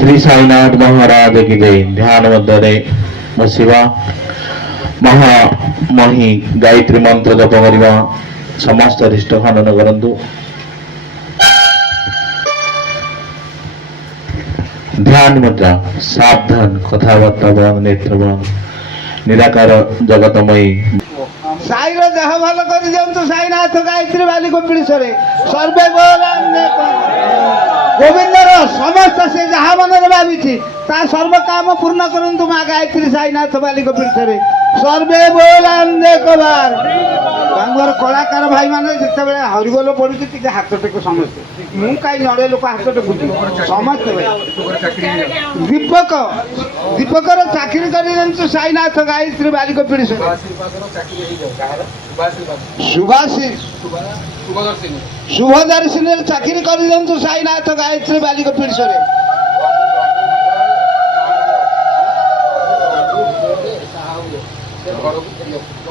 श्री साईनाथ महाराज की जय। ध्यान मध्य बसवा महामही गायत्री मंत्र जप करवा समस्त अरिष्ट खंडन करंतु। ध्यान मुद्रा सावधान कथबार्ता बंद नेत्र बंद निराकार जगतमयी साईर देह भल कर दियंतु साईनाथ गायत्री बाली कपिलेश्वरे सर्वे बोलान्ने गोविंदर समस्त से जहाँ मन भावी ता सर्व काम पूर्ण करंतु माँ गायत्री साईनाथ बाली कपिलेश्वरे सर्वे बोलान्ने कबार बांगर कलाकार भाई माने जिते बेले हरिबोल पड़ुछि टिके हाथ टेक समस्त मु काई नड़े लोक हाथ टेकुछि समस्त दीपक दीपकर चाकरी करि दियंतु साईनाथ गायत्री बाली कपिलेश्वरे सुभाषिष शुभदर्शिनी चाकरी कर दियंतु साईनाथ गायत्री बाली कपिलेश्वरे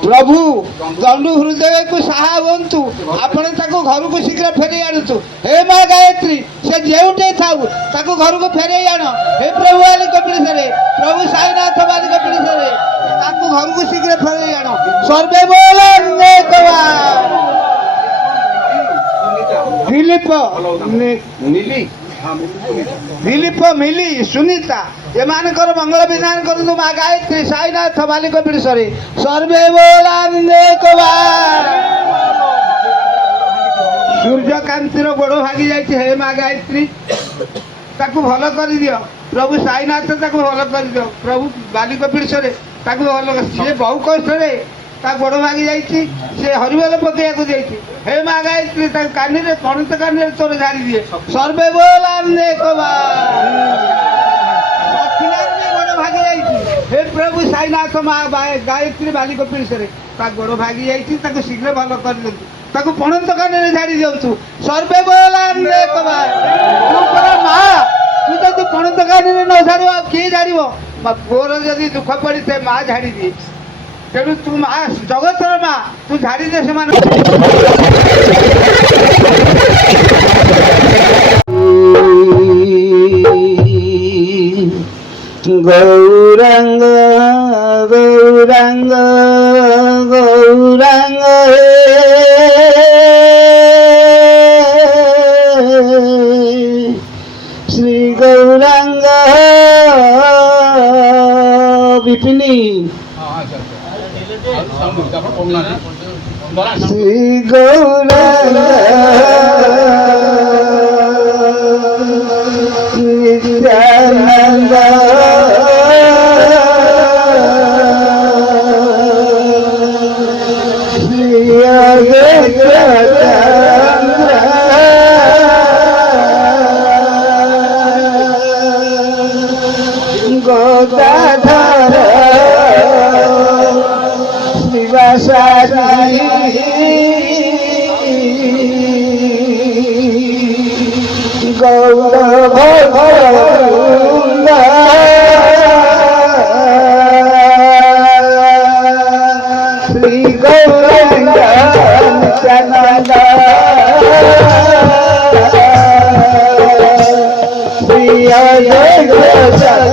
प्रभु दंडु हृदय को सहा हूँ आपण घर को शीघ्र फेरे आणुतु हे माँ गायत्री से जेउटे थाऊ ताको घर को फेरे आण हे प्रभु बाली कपिलेश्वरे प्रभु साईनाथ बाली कपिलेश्वरे ताको घर को शीघ्र फेरे आण सर्वे बोलान्ने कबार दिलीप मिली सुनीता एमानकर मंगल विधान करतु माँ गायत्री साईनाथ बाली कपिलेश्वरे सर्वे बोलान्ने कबार सूर्यकांतिर गोड़ भागी जाइए हे माँ गायत्री ताकू भल कर दियो प्रभु साईनाथ ताकू भल कर दियो प्रभु बाली कपिलेश्वरे ताकू भल कर सी बहु कष्ट ता गोड़ भागी जाइए से हरिबोल पकड़ाक जाइए हे माँ गायत्री कानी पणत कानी तोर झाड़ी दिए सर्वे बोलान्ने कबार गोड़ भागी जाइए हे प्रभु साईनाथ माँ गायत्री बाली कपिलेश्वरे ता गोड़ भागी जाइए शीघ्र भल कर दियंतु ताकू पणत कानी झाड़ी दियंतु सर्वे बोलान्ने कबार माँ तू जब पणत कानी न झाड़ किए झाड़ पुअर जदि दुख पड़ी थे माँ झाड़ी दिए तेणु तू माँ जगतर माँ तू झाड़ी दे से गौरंग गौरंग गौरंग श्री गौरंग विपिनी श्री गौरंग नित्यानंद श्री अद्वैतानंद गोदाधर शिवासारी गौरव Shri Gaurang Nityanand Shri Advaitananda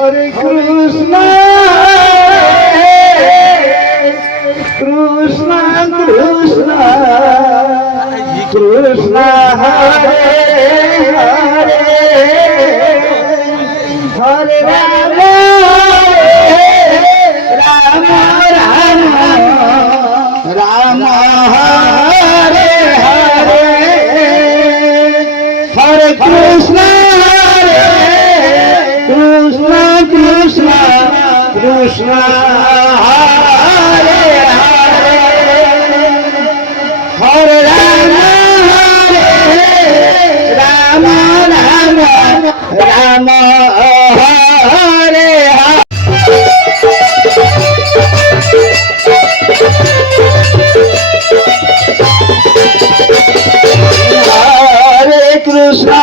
Hare Krishna, Krishna Krishna, Krishna Hare Hare, Hare Rama, Rama Rama, Rama Hare Hare, Hare Krishna, Krishna Krishna, Krishna Hare Hare, Hare Rama, Rama Rama, Rama Hare Hare. Hare Krishna,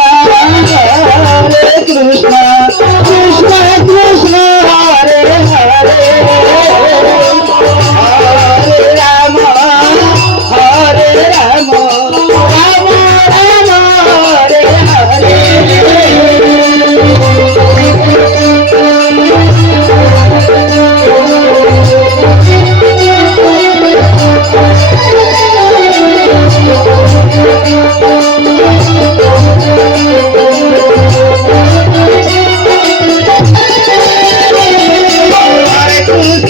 Hare Krishna, Krishna Krishna, Hare Hare, Hare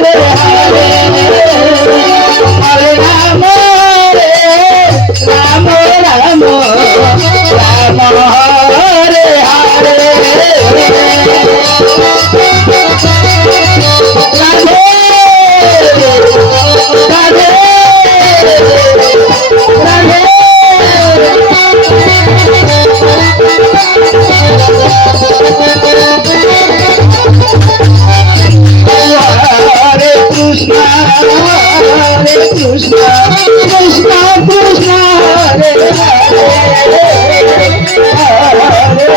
Rama, Hare Rama, Rama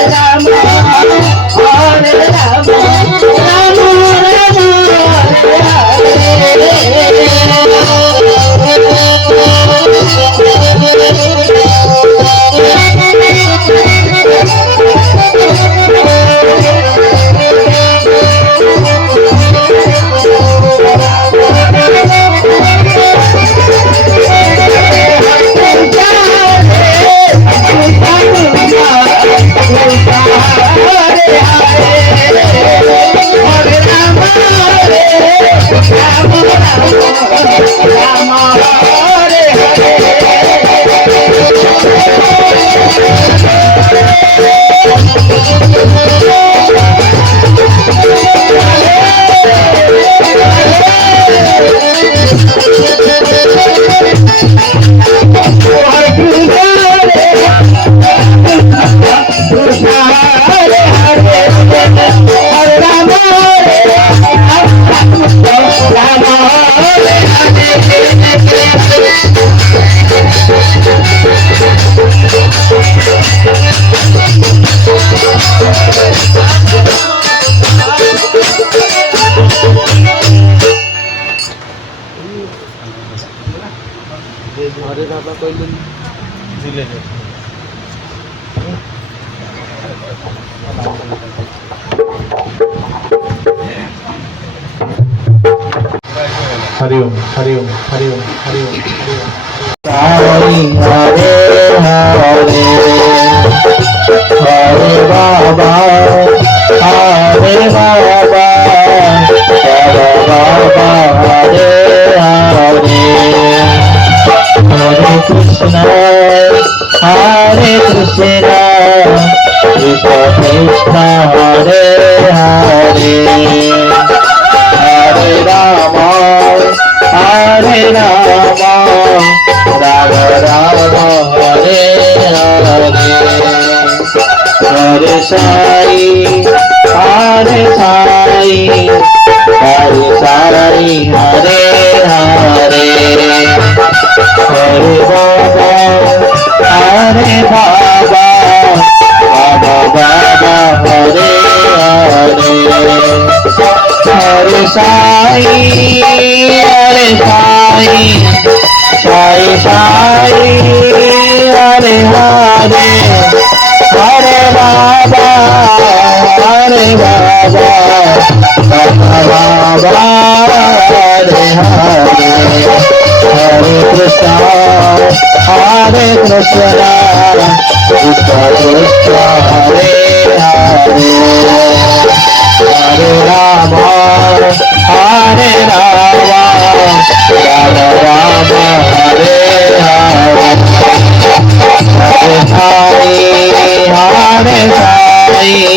Rama, Hare Hare. ঘরে বাবা কইলেন দিলে যে हरि ओम हरि ओम हरि ओम हरि ओम हरि ओम। साई हरे हरे हरे बाबा हरे बाबा हरे बाबा हरे हरे हरे कृष्ण कृष्ण कृष्ण हरे हरे हरे राम राम राम हरे हरे हरे साई हरे साई हरे साई हरे हरे हरे बाबा हरे बाबा बाबा बाबा हरे हरे हरे साई साई साई हरे हरे हरे बाबा बाबा बाबा हरे हरे हरे कृष्ण कृष्ण कृष्ण हरे हरे हरे राम राम राम हरे हरे हरे साई हरे साई हरे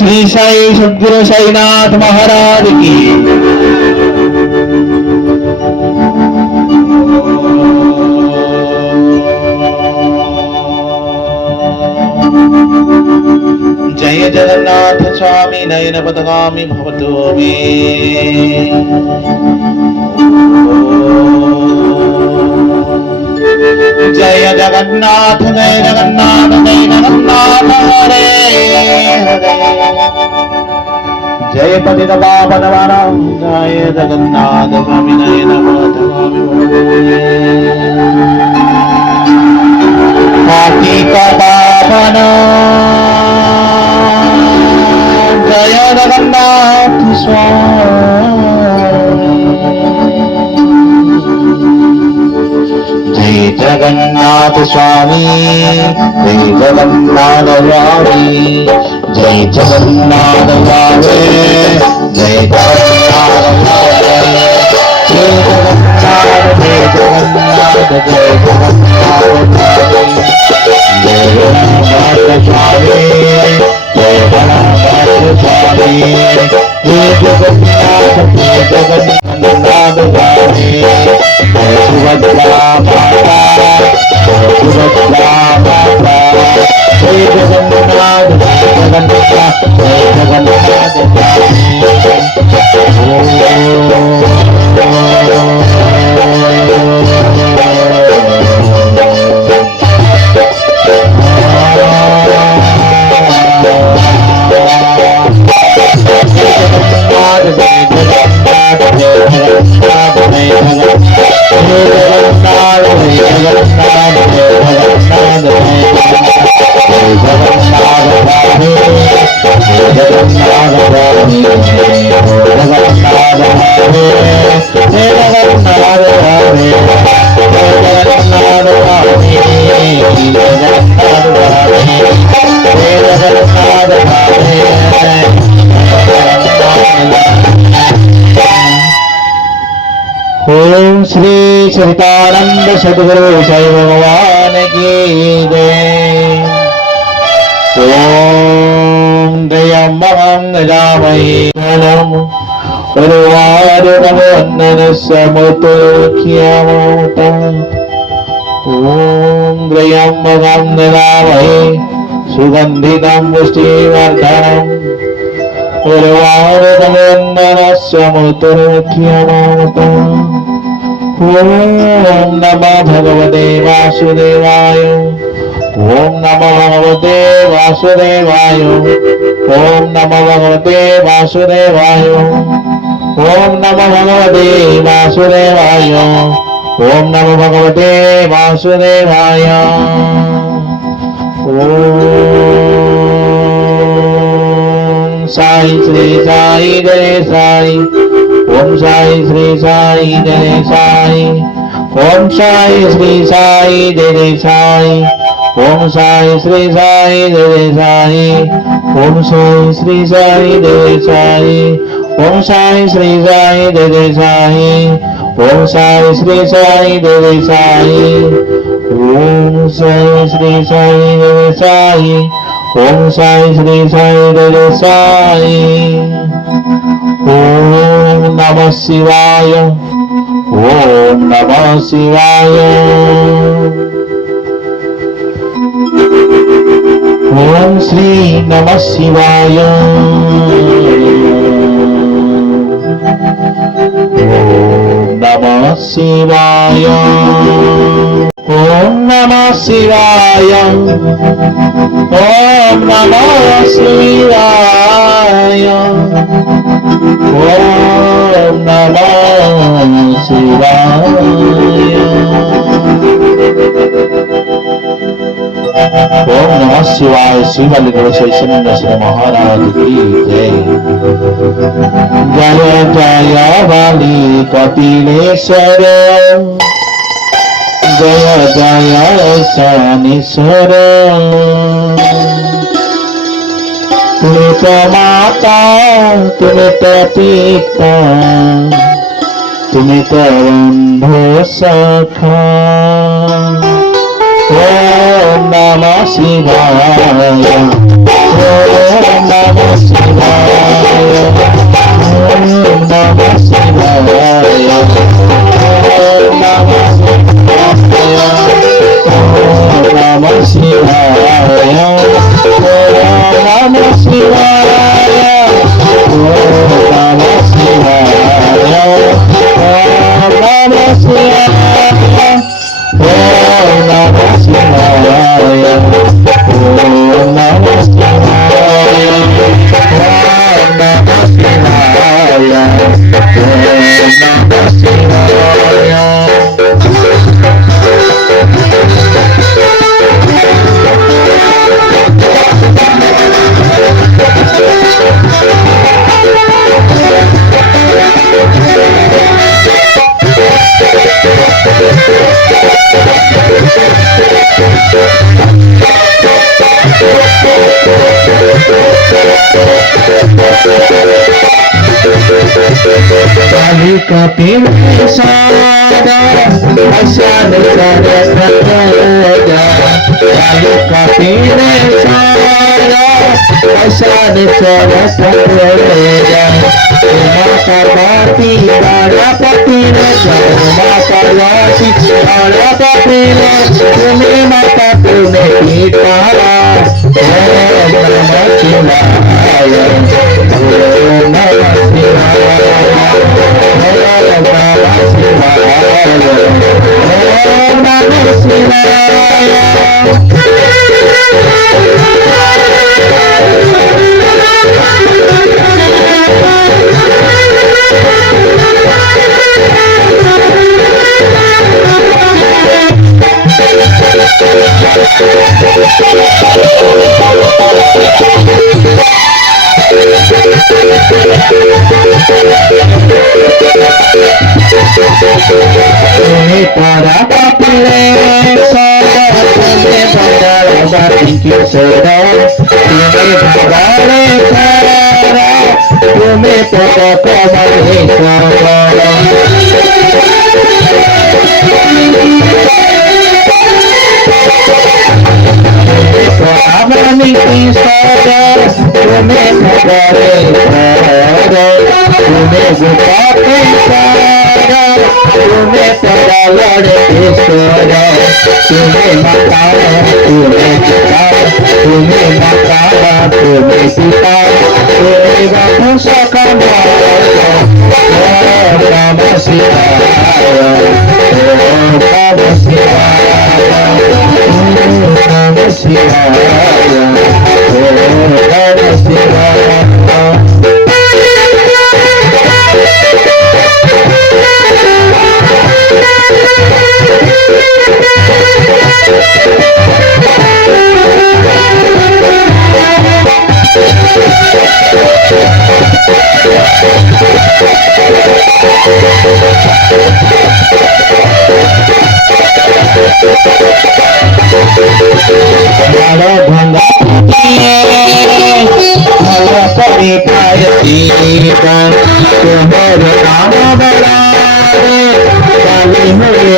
श्री साई सद्गुरु साईनाथ महाराज की जय जगन्नाथ स्वामी नयन पदगामी भवतु मे। जय जगन्नाथ जय जगन्नाथ जय जगन्नाथ हरे हरे जय पतित पावन वाराम जय जगन्नाथ स्वामी नयन पदगामी भवतु मे। पतित पावन जय जगन्नाथ स्वामी जय जगन्नाथ स्वामी जय जगन्नाथ स्वामी जय जगन्नाथ स्वामी जय जगन्नाथ स्वामी जय जगन्नाथ जय जगन्नाथ जय जगन्नाथ स्वामी जय गणनाथ स्वामी जय जगन्नाथ जय जगन्नाथ स्वामी जय सुभद्रा माता जय सुभद्रा माता जय जगन्नाथ जय जगन्नाथ जय जगन्नाथ स्वामी जगन्नाथ भावे जय जगन्नाथ भावे ओम श्री सहितानंद सद्गुरु साई भगवान की जय ओम दयामहं गजामहि नमः परवारुणवन्दन समतोख्यामोता ओम त्र्यम्बकं ददामहे सुगन्धितं पुष्टिवर्धनम् परवारुणवन्दन समतोख्यामोता ओम नमः भगवते वासुदेवाय ओम नमो भगवते वासुदेवाय ओम नमो भगवते वासुदेवाय ओम नमो भगवते वासुदेवाय ओम नमो भगवते वासुदेवाय ओम साई श्री साई जय साई ओम साई श्री साई जय साई ओम साई श्री साई जय साई ओम साई श्री साई जय साई ओम साई श्री साई जय साई ओम साई श्री साई जय साई ओम साई श्री साई जय साई ओम साई श्री साई जय साई ओम साई श्री साई जय साई ओम नमः शिवाय ओम नमः शिवाय ओम श्री नमः शिवाय ओम नमः शिवाय ओम नमः शिवाय ओम नमः शिवाय ओम नमः शिवाय ओम नमः शिवाय शिवलिंग शैशन्य श्री महाराज की जय जय जय बाली कपिलेश्वर जय जय शनीश्वर तुम्हें तो माता तुम्हें तो पिता तुम्हें तो बंधु सखा ओम नमः शिवाय ओम नमः शिवाय ओम नमः शिवाय ओम नमः शिवाय ओम नमः शिवाय ओम नमः शिवाय ओम नमः शिवाय ओम नमः शिवाय ओम नमः शिवाय ओम नमः शिवाय का प्रेम सारा आसान का प्रेम सारा आसान माता पाती बड़ा पति माता वासी बड़ा पति तुम्हें माता तुम्हें पिता नमः शिवाय नमः तुम्हें तारा पापले किशोर तुम्हें भगारे तारा तुम्हें पदक महेश्वर रावणी किशोर तुम्हें भगारे तारा तुम्हें गोपाते तारा तुम्हें पदालड़ किशोर तुम्हें माता तुम्हें पिता तुम्हें माता तुम्हें पिता तुम्हें बापू सका राम शिवाय राम शिवाय राम शिवाय राम शिवाय तुम्हारे नाम बड़ा काली हुए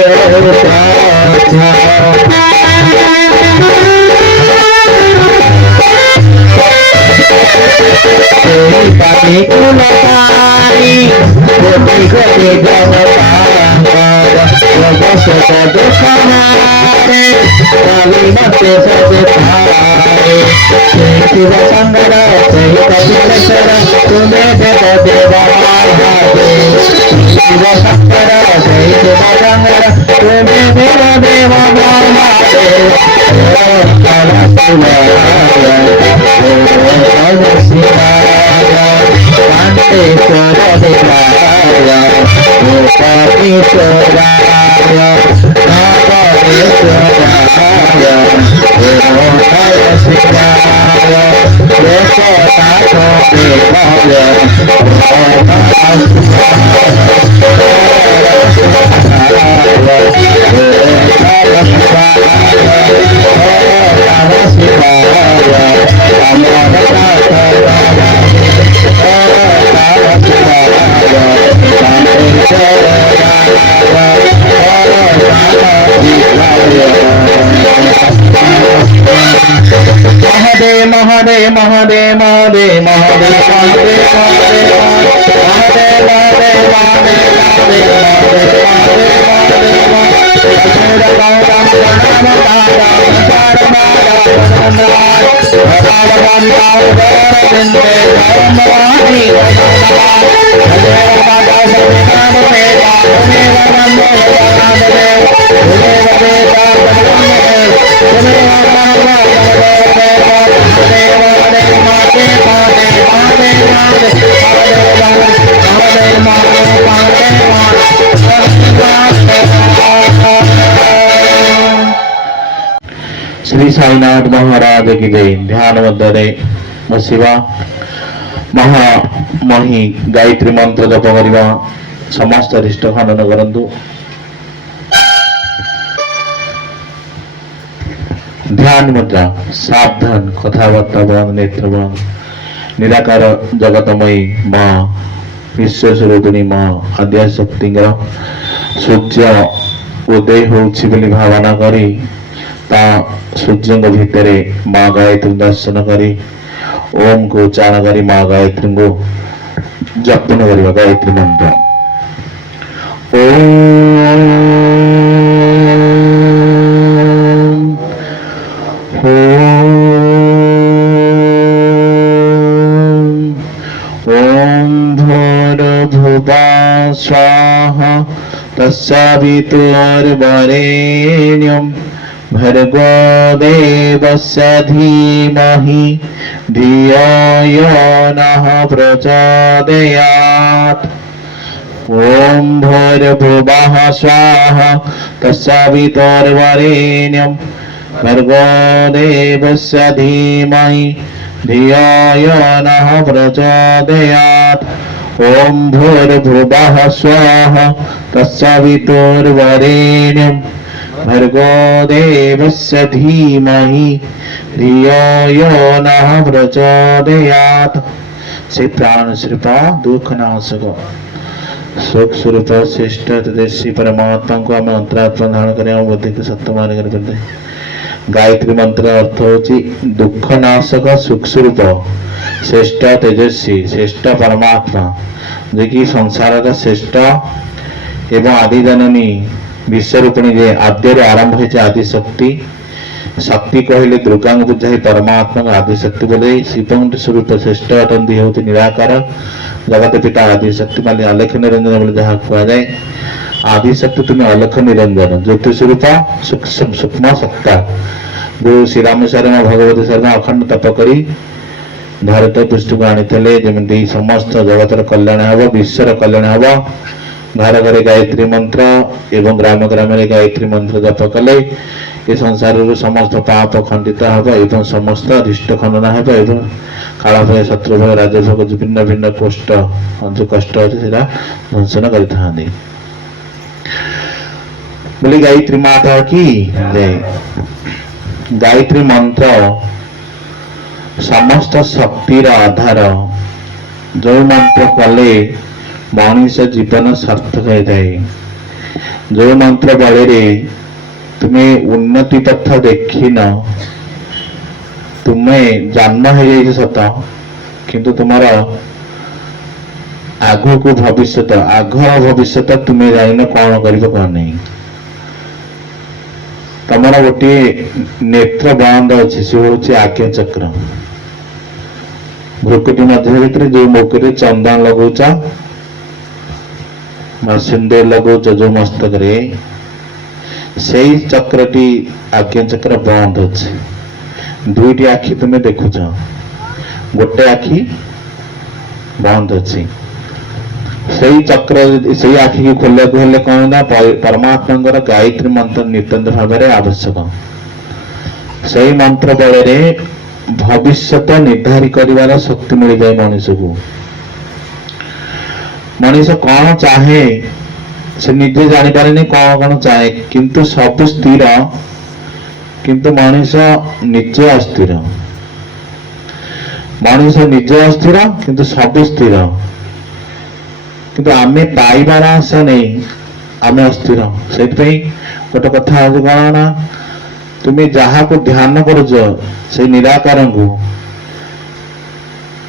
पानी कुलकारी गोपी गोपी काली मते सजे थारे शिव संगर सही कपिलेश्वर तुम्हें देव देवा महादेव शिव संगर सही शिव संगर तुम्हें देव देवा महादेव कांतेश्वर देवाय गोपीश्वराय नागेश्वराय हर शिवाय यशोदाथ देवाय Mahade Mahade Mahade Mahade Mahade Mahade Shri Sainath महाराज की जय। ध्यान मध्य बसिवा महामही गायत्री मंत्र जप करवा समस्त अरिष्ट खंडन करंतु। ध्यान मुद्रा सावधान कथाबार्ता बंद नेत्र बंद। निराकार जगतमयी माँ विश्वस्वरूपिणी माँ आद्याशक्ति सूर्य उदय होउछि बोली भावना करी ता सूर्य भितर माँ गायत्री दर्शन करी ओम को उच्चारण करी माँ गायत्री को जपन करवा गायत्री मंत्र ओम भूर्भुवः स्वाहा तत्सवितुर्वरेण्यं भर्गो देवस्य धीमहि धियो यो नः प्रचोदयात्। ओम भूर्भुवः स्वाहा तत्सवितुर्वरेण्यं भर्गो देवस्य धीमहि धियो यो नः प्रचोदयात्। ओम भूर्भुवः स्वाहा तत्सवितुर्वरेण्यं भर्गो देवस्य धीमहि धियो यो नः प्रचोदयात्। से प्राण श्रीपा दुख नाशक सुख स्वरूप श्रेष्ठ तदेशी परमात्मा को आम अंतरात्मा धारण करें बुद्धि को सत्य मान करते। गायत्री मंत्र अर्थ होची दुख नाशक सुख स्वरूप श्रेष्ठ तेजस्वी श्रेष्ठ परमात्मा जे कि संसार का श्रेष्ठ एवं आदि जननी विश्वरूपिणी जे आद्य आरंभ होती आदि शक्ति शक्ति कहले दुर्गा बुझाई परमात्मा आदि शक्ति बोले शिव स्वरूप श्रेष्ठ अटंती होती निराकार जगत पिता आदि शक्ति माली अलेख निरंजन बोले जहाँ कहुए आदि शक्ति तुम्हें अलेख निरंजन ज्योति स्वरूप सूक्ष्म सत्ता जो श्रीराम शर्मा भगवती शर्मा अखंड तप करी भारत पृष्ठ को आनी जमी समस्त जगतर कल्याण हम विश्वर कल्याण हम घर घर गायत्री मंत्र एवं ग्राम ग्राम गायत्री मंत्र जप कले ये संसार समस्त पाप खंडित हम एवं समस्त अरिष्ट खंडन हम काला भय शत्रु भय राजभोग भिन्न भिन्न कष्ट जो कष्ट अच्छे ध्वंसन कर बोली गायत्री माता की जय। गायत्री मंत्र समस्त शक्तिर आधार जो मंत्र कले मनीष जीवन सार्थक होता है। जो मंत्र बल तुम्हें उन्नति पथ देखिन तुम्हें जन्म हो सत किंतु तुम्हारा आगु को भविष्य आग भविष्य तुम्हें जान कौन कर कौन नहीं तुम गोटे नेत्र बंद अच्छे सी हूँ आज्ञा चक्र भ्रुकुटी मध्य भर जो मुखरे चंदन लगौच सिंदूर लगौच जो मस्तक से चक्रटी आज्ञा चक्र बंद अच्छे दुईटी आखि तुम्हें देखुच गोटे आखि बंद अच्छी से चक्र से आखि की खोलिया हेले कौन ना परमात्मा गायत्री मंत्र नितांत भाव में आवश्यक से मंत्र बल भविष्यत निर्धारित कर शक्ति मिल जाए मनीष को मनीष कौन चाहे से निजे जानी पारे कौन कौन चाहे किंतु सब स्थिर किंतु मनीष निजे अस्थिर मनीष निजे अस्थिर किंतु सब स्थिर किंतु आमे पाइबार आशा नहीं आमे अस्थिर से गोटे कथा कौन ना तुम्हें जहाँ को ध्यान करुच से निराकार को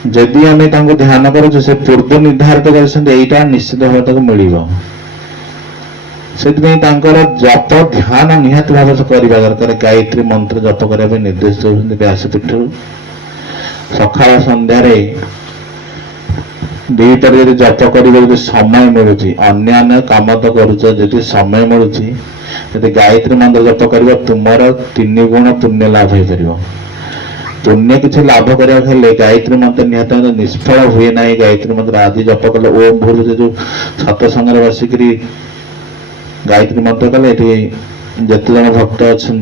जदि आम ध्यान करुच से पूर्व निर्धारित कर निश्चित भाव मिल से जप ध्यान निहत भाव करने दरकार गायत्री मंत्र जप करने निर्देश दौरान व्यासपीठ सकाल संध्यार दुईटार जप कर समय मिलूँ अन्य कम तो करुच समय मिलूँ गायत्री मंत्र जप कर तुमर 3 गुण पुण्य लाभ हो पार पुण्य किसी लाभ करने गायत्री मंत्र निहत निष्फल हुए ना गायत्री मंत्र आदि जप कले ओम भूल जो सत्संग बसिक गायत्री मंत्र कले जिते जन भक्त अच्छा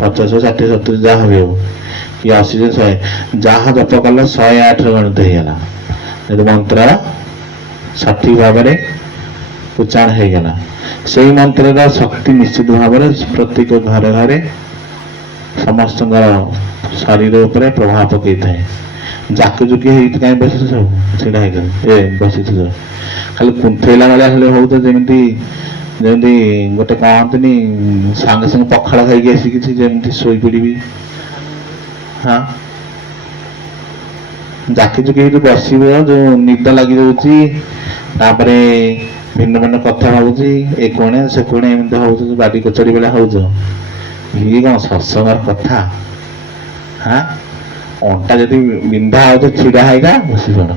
50 60 70 जहाँ भी हो कि 80 100 जहाँ जप कल 108 गणित होगा मंत्र सठिक भाव में उच्चारण होगला से मंत्र शक्ति निश्चित भाव में प्रत्येक घर घर समस्त शरीर उपर प्रभाव पकई थाए जाकजुकी कहीं बस सब सीढ़ा बस खाली कुंथेला भाया खाली हो जमी जमी गोटे कहतनी सांगे सांगे पखाड़ खाई आसिकी जमी शोई पड़ी हाँ जाकजुकी बस जो निद लगी जापर भिन्न भिन्न कथा होची ए कोणे से कोणे एमती हो बाड़ी कचड़ी बेला हो ये कौन सत्संग कथा हाँ अंटा जब बिंधा हो छिड़ा है बस पड़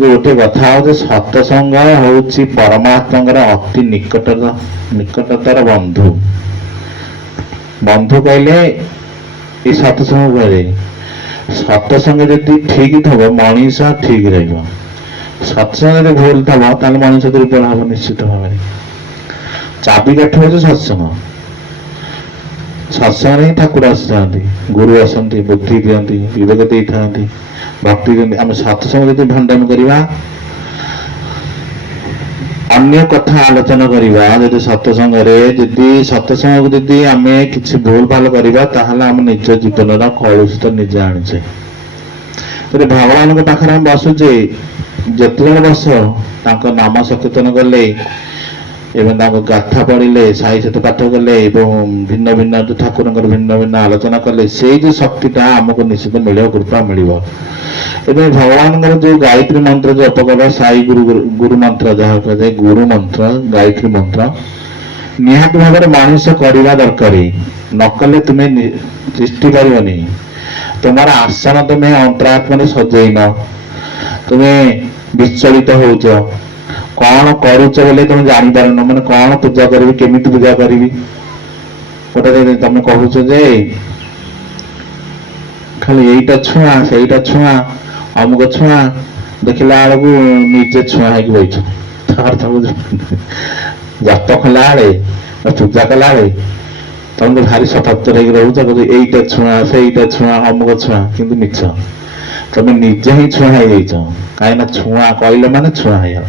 गोटे कथा हो सत्संग हूँ परमात्मा अति निकटतर बंधु बंधु कहले ये सत्संग कहे सत्संग जब ठीक थो मनीष ठीक रहा सत्संग भूल था मनीष दुर्बल हम निश्चित भाव में चाबिकाठी हूँ सत्संग सत्संग ही ठाकुर आसी गुरु आसती बुद्धि दिखती विवेक दे था भक्ति दिखती आम सत्संग जब भंडन करवा अन्य कथा आलोचना करिबा जदि सत्संगरे जदि सत्संग जदि आमे किछि भूल भाल करिबा ताहले हम निज जीवनर कलुषित निजे आनिछे तेरे भगवान के पाखरे हम बसुचे जेतले बस तांको नाम संकीर्तन कले एवं तांको गाथा पढ़िले साई सहित पाठ कले एवं भिन्न भिन्न ठाकुर भिन्न भिन्न आलोचना कले से जो शक्तिटा आमको निश्चित मिले कृपा मिल एवं भगवान जो गायत्री मंत्र जो अपकर साई गुरु मंत्र जहाँ कहे गुरु मंत्र गायत्री मंत्र निहात भाव में मनुष्य करवा दरकार न कले तुम्हें सृष्टि पारनी तुम्हारा आसन तुम्हें अंतरात्मा सजेन तुम्हें विचलित होच कौन करुच बोले तुम जानी पारन मैंने कौन पूजा करी केमी पूजा करी गोटे तुम कहूच जे खाली यहीटा छुआ से छुआ अमुक छुआ देखला बेलू निजे छुआ है बैठ जप कला पूजा कला तुम तो भारी सतर्क रोच यहीटा छुआ से छुआ अमुक छुआ कि मिछ तुम निजे ही छुआ है कहीं छुआ कहले माने छुआ है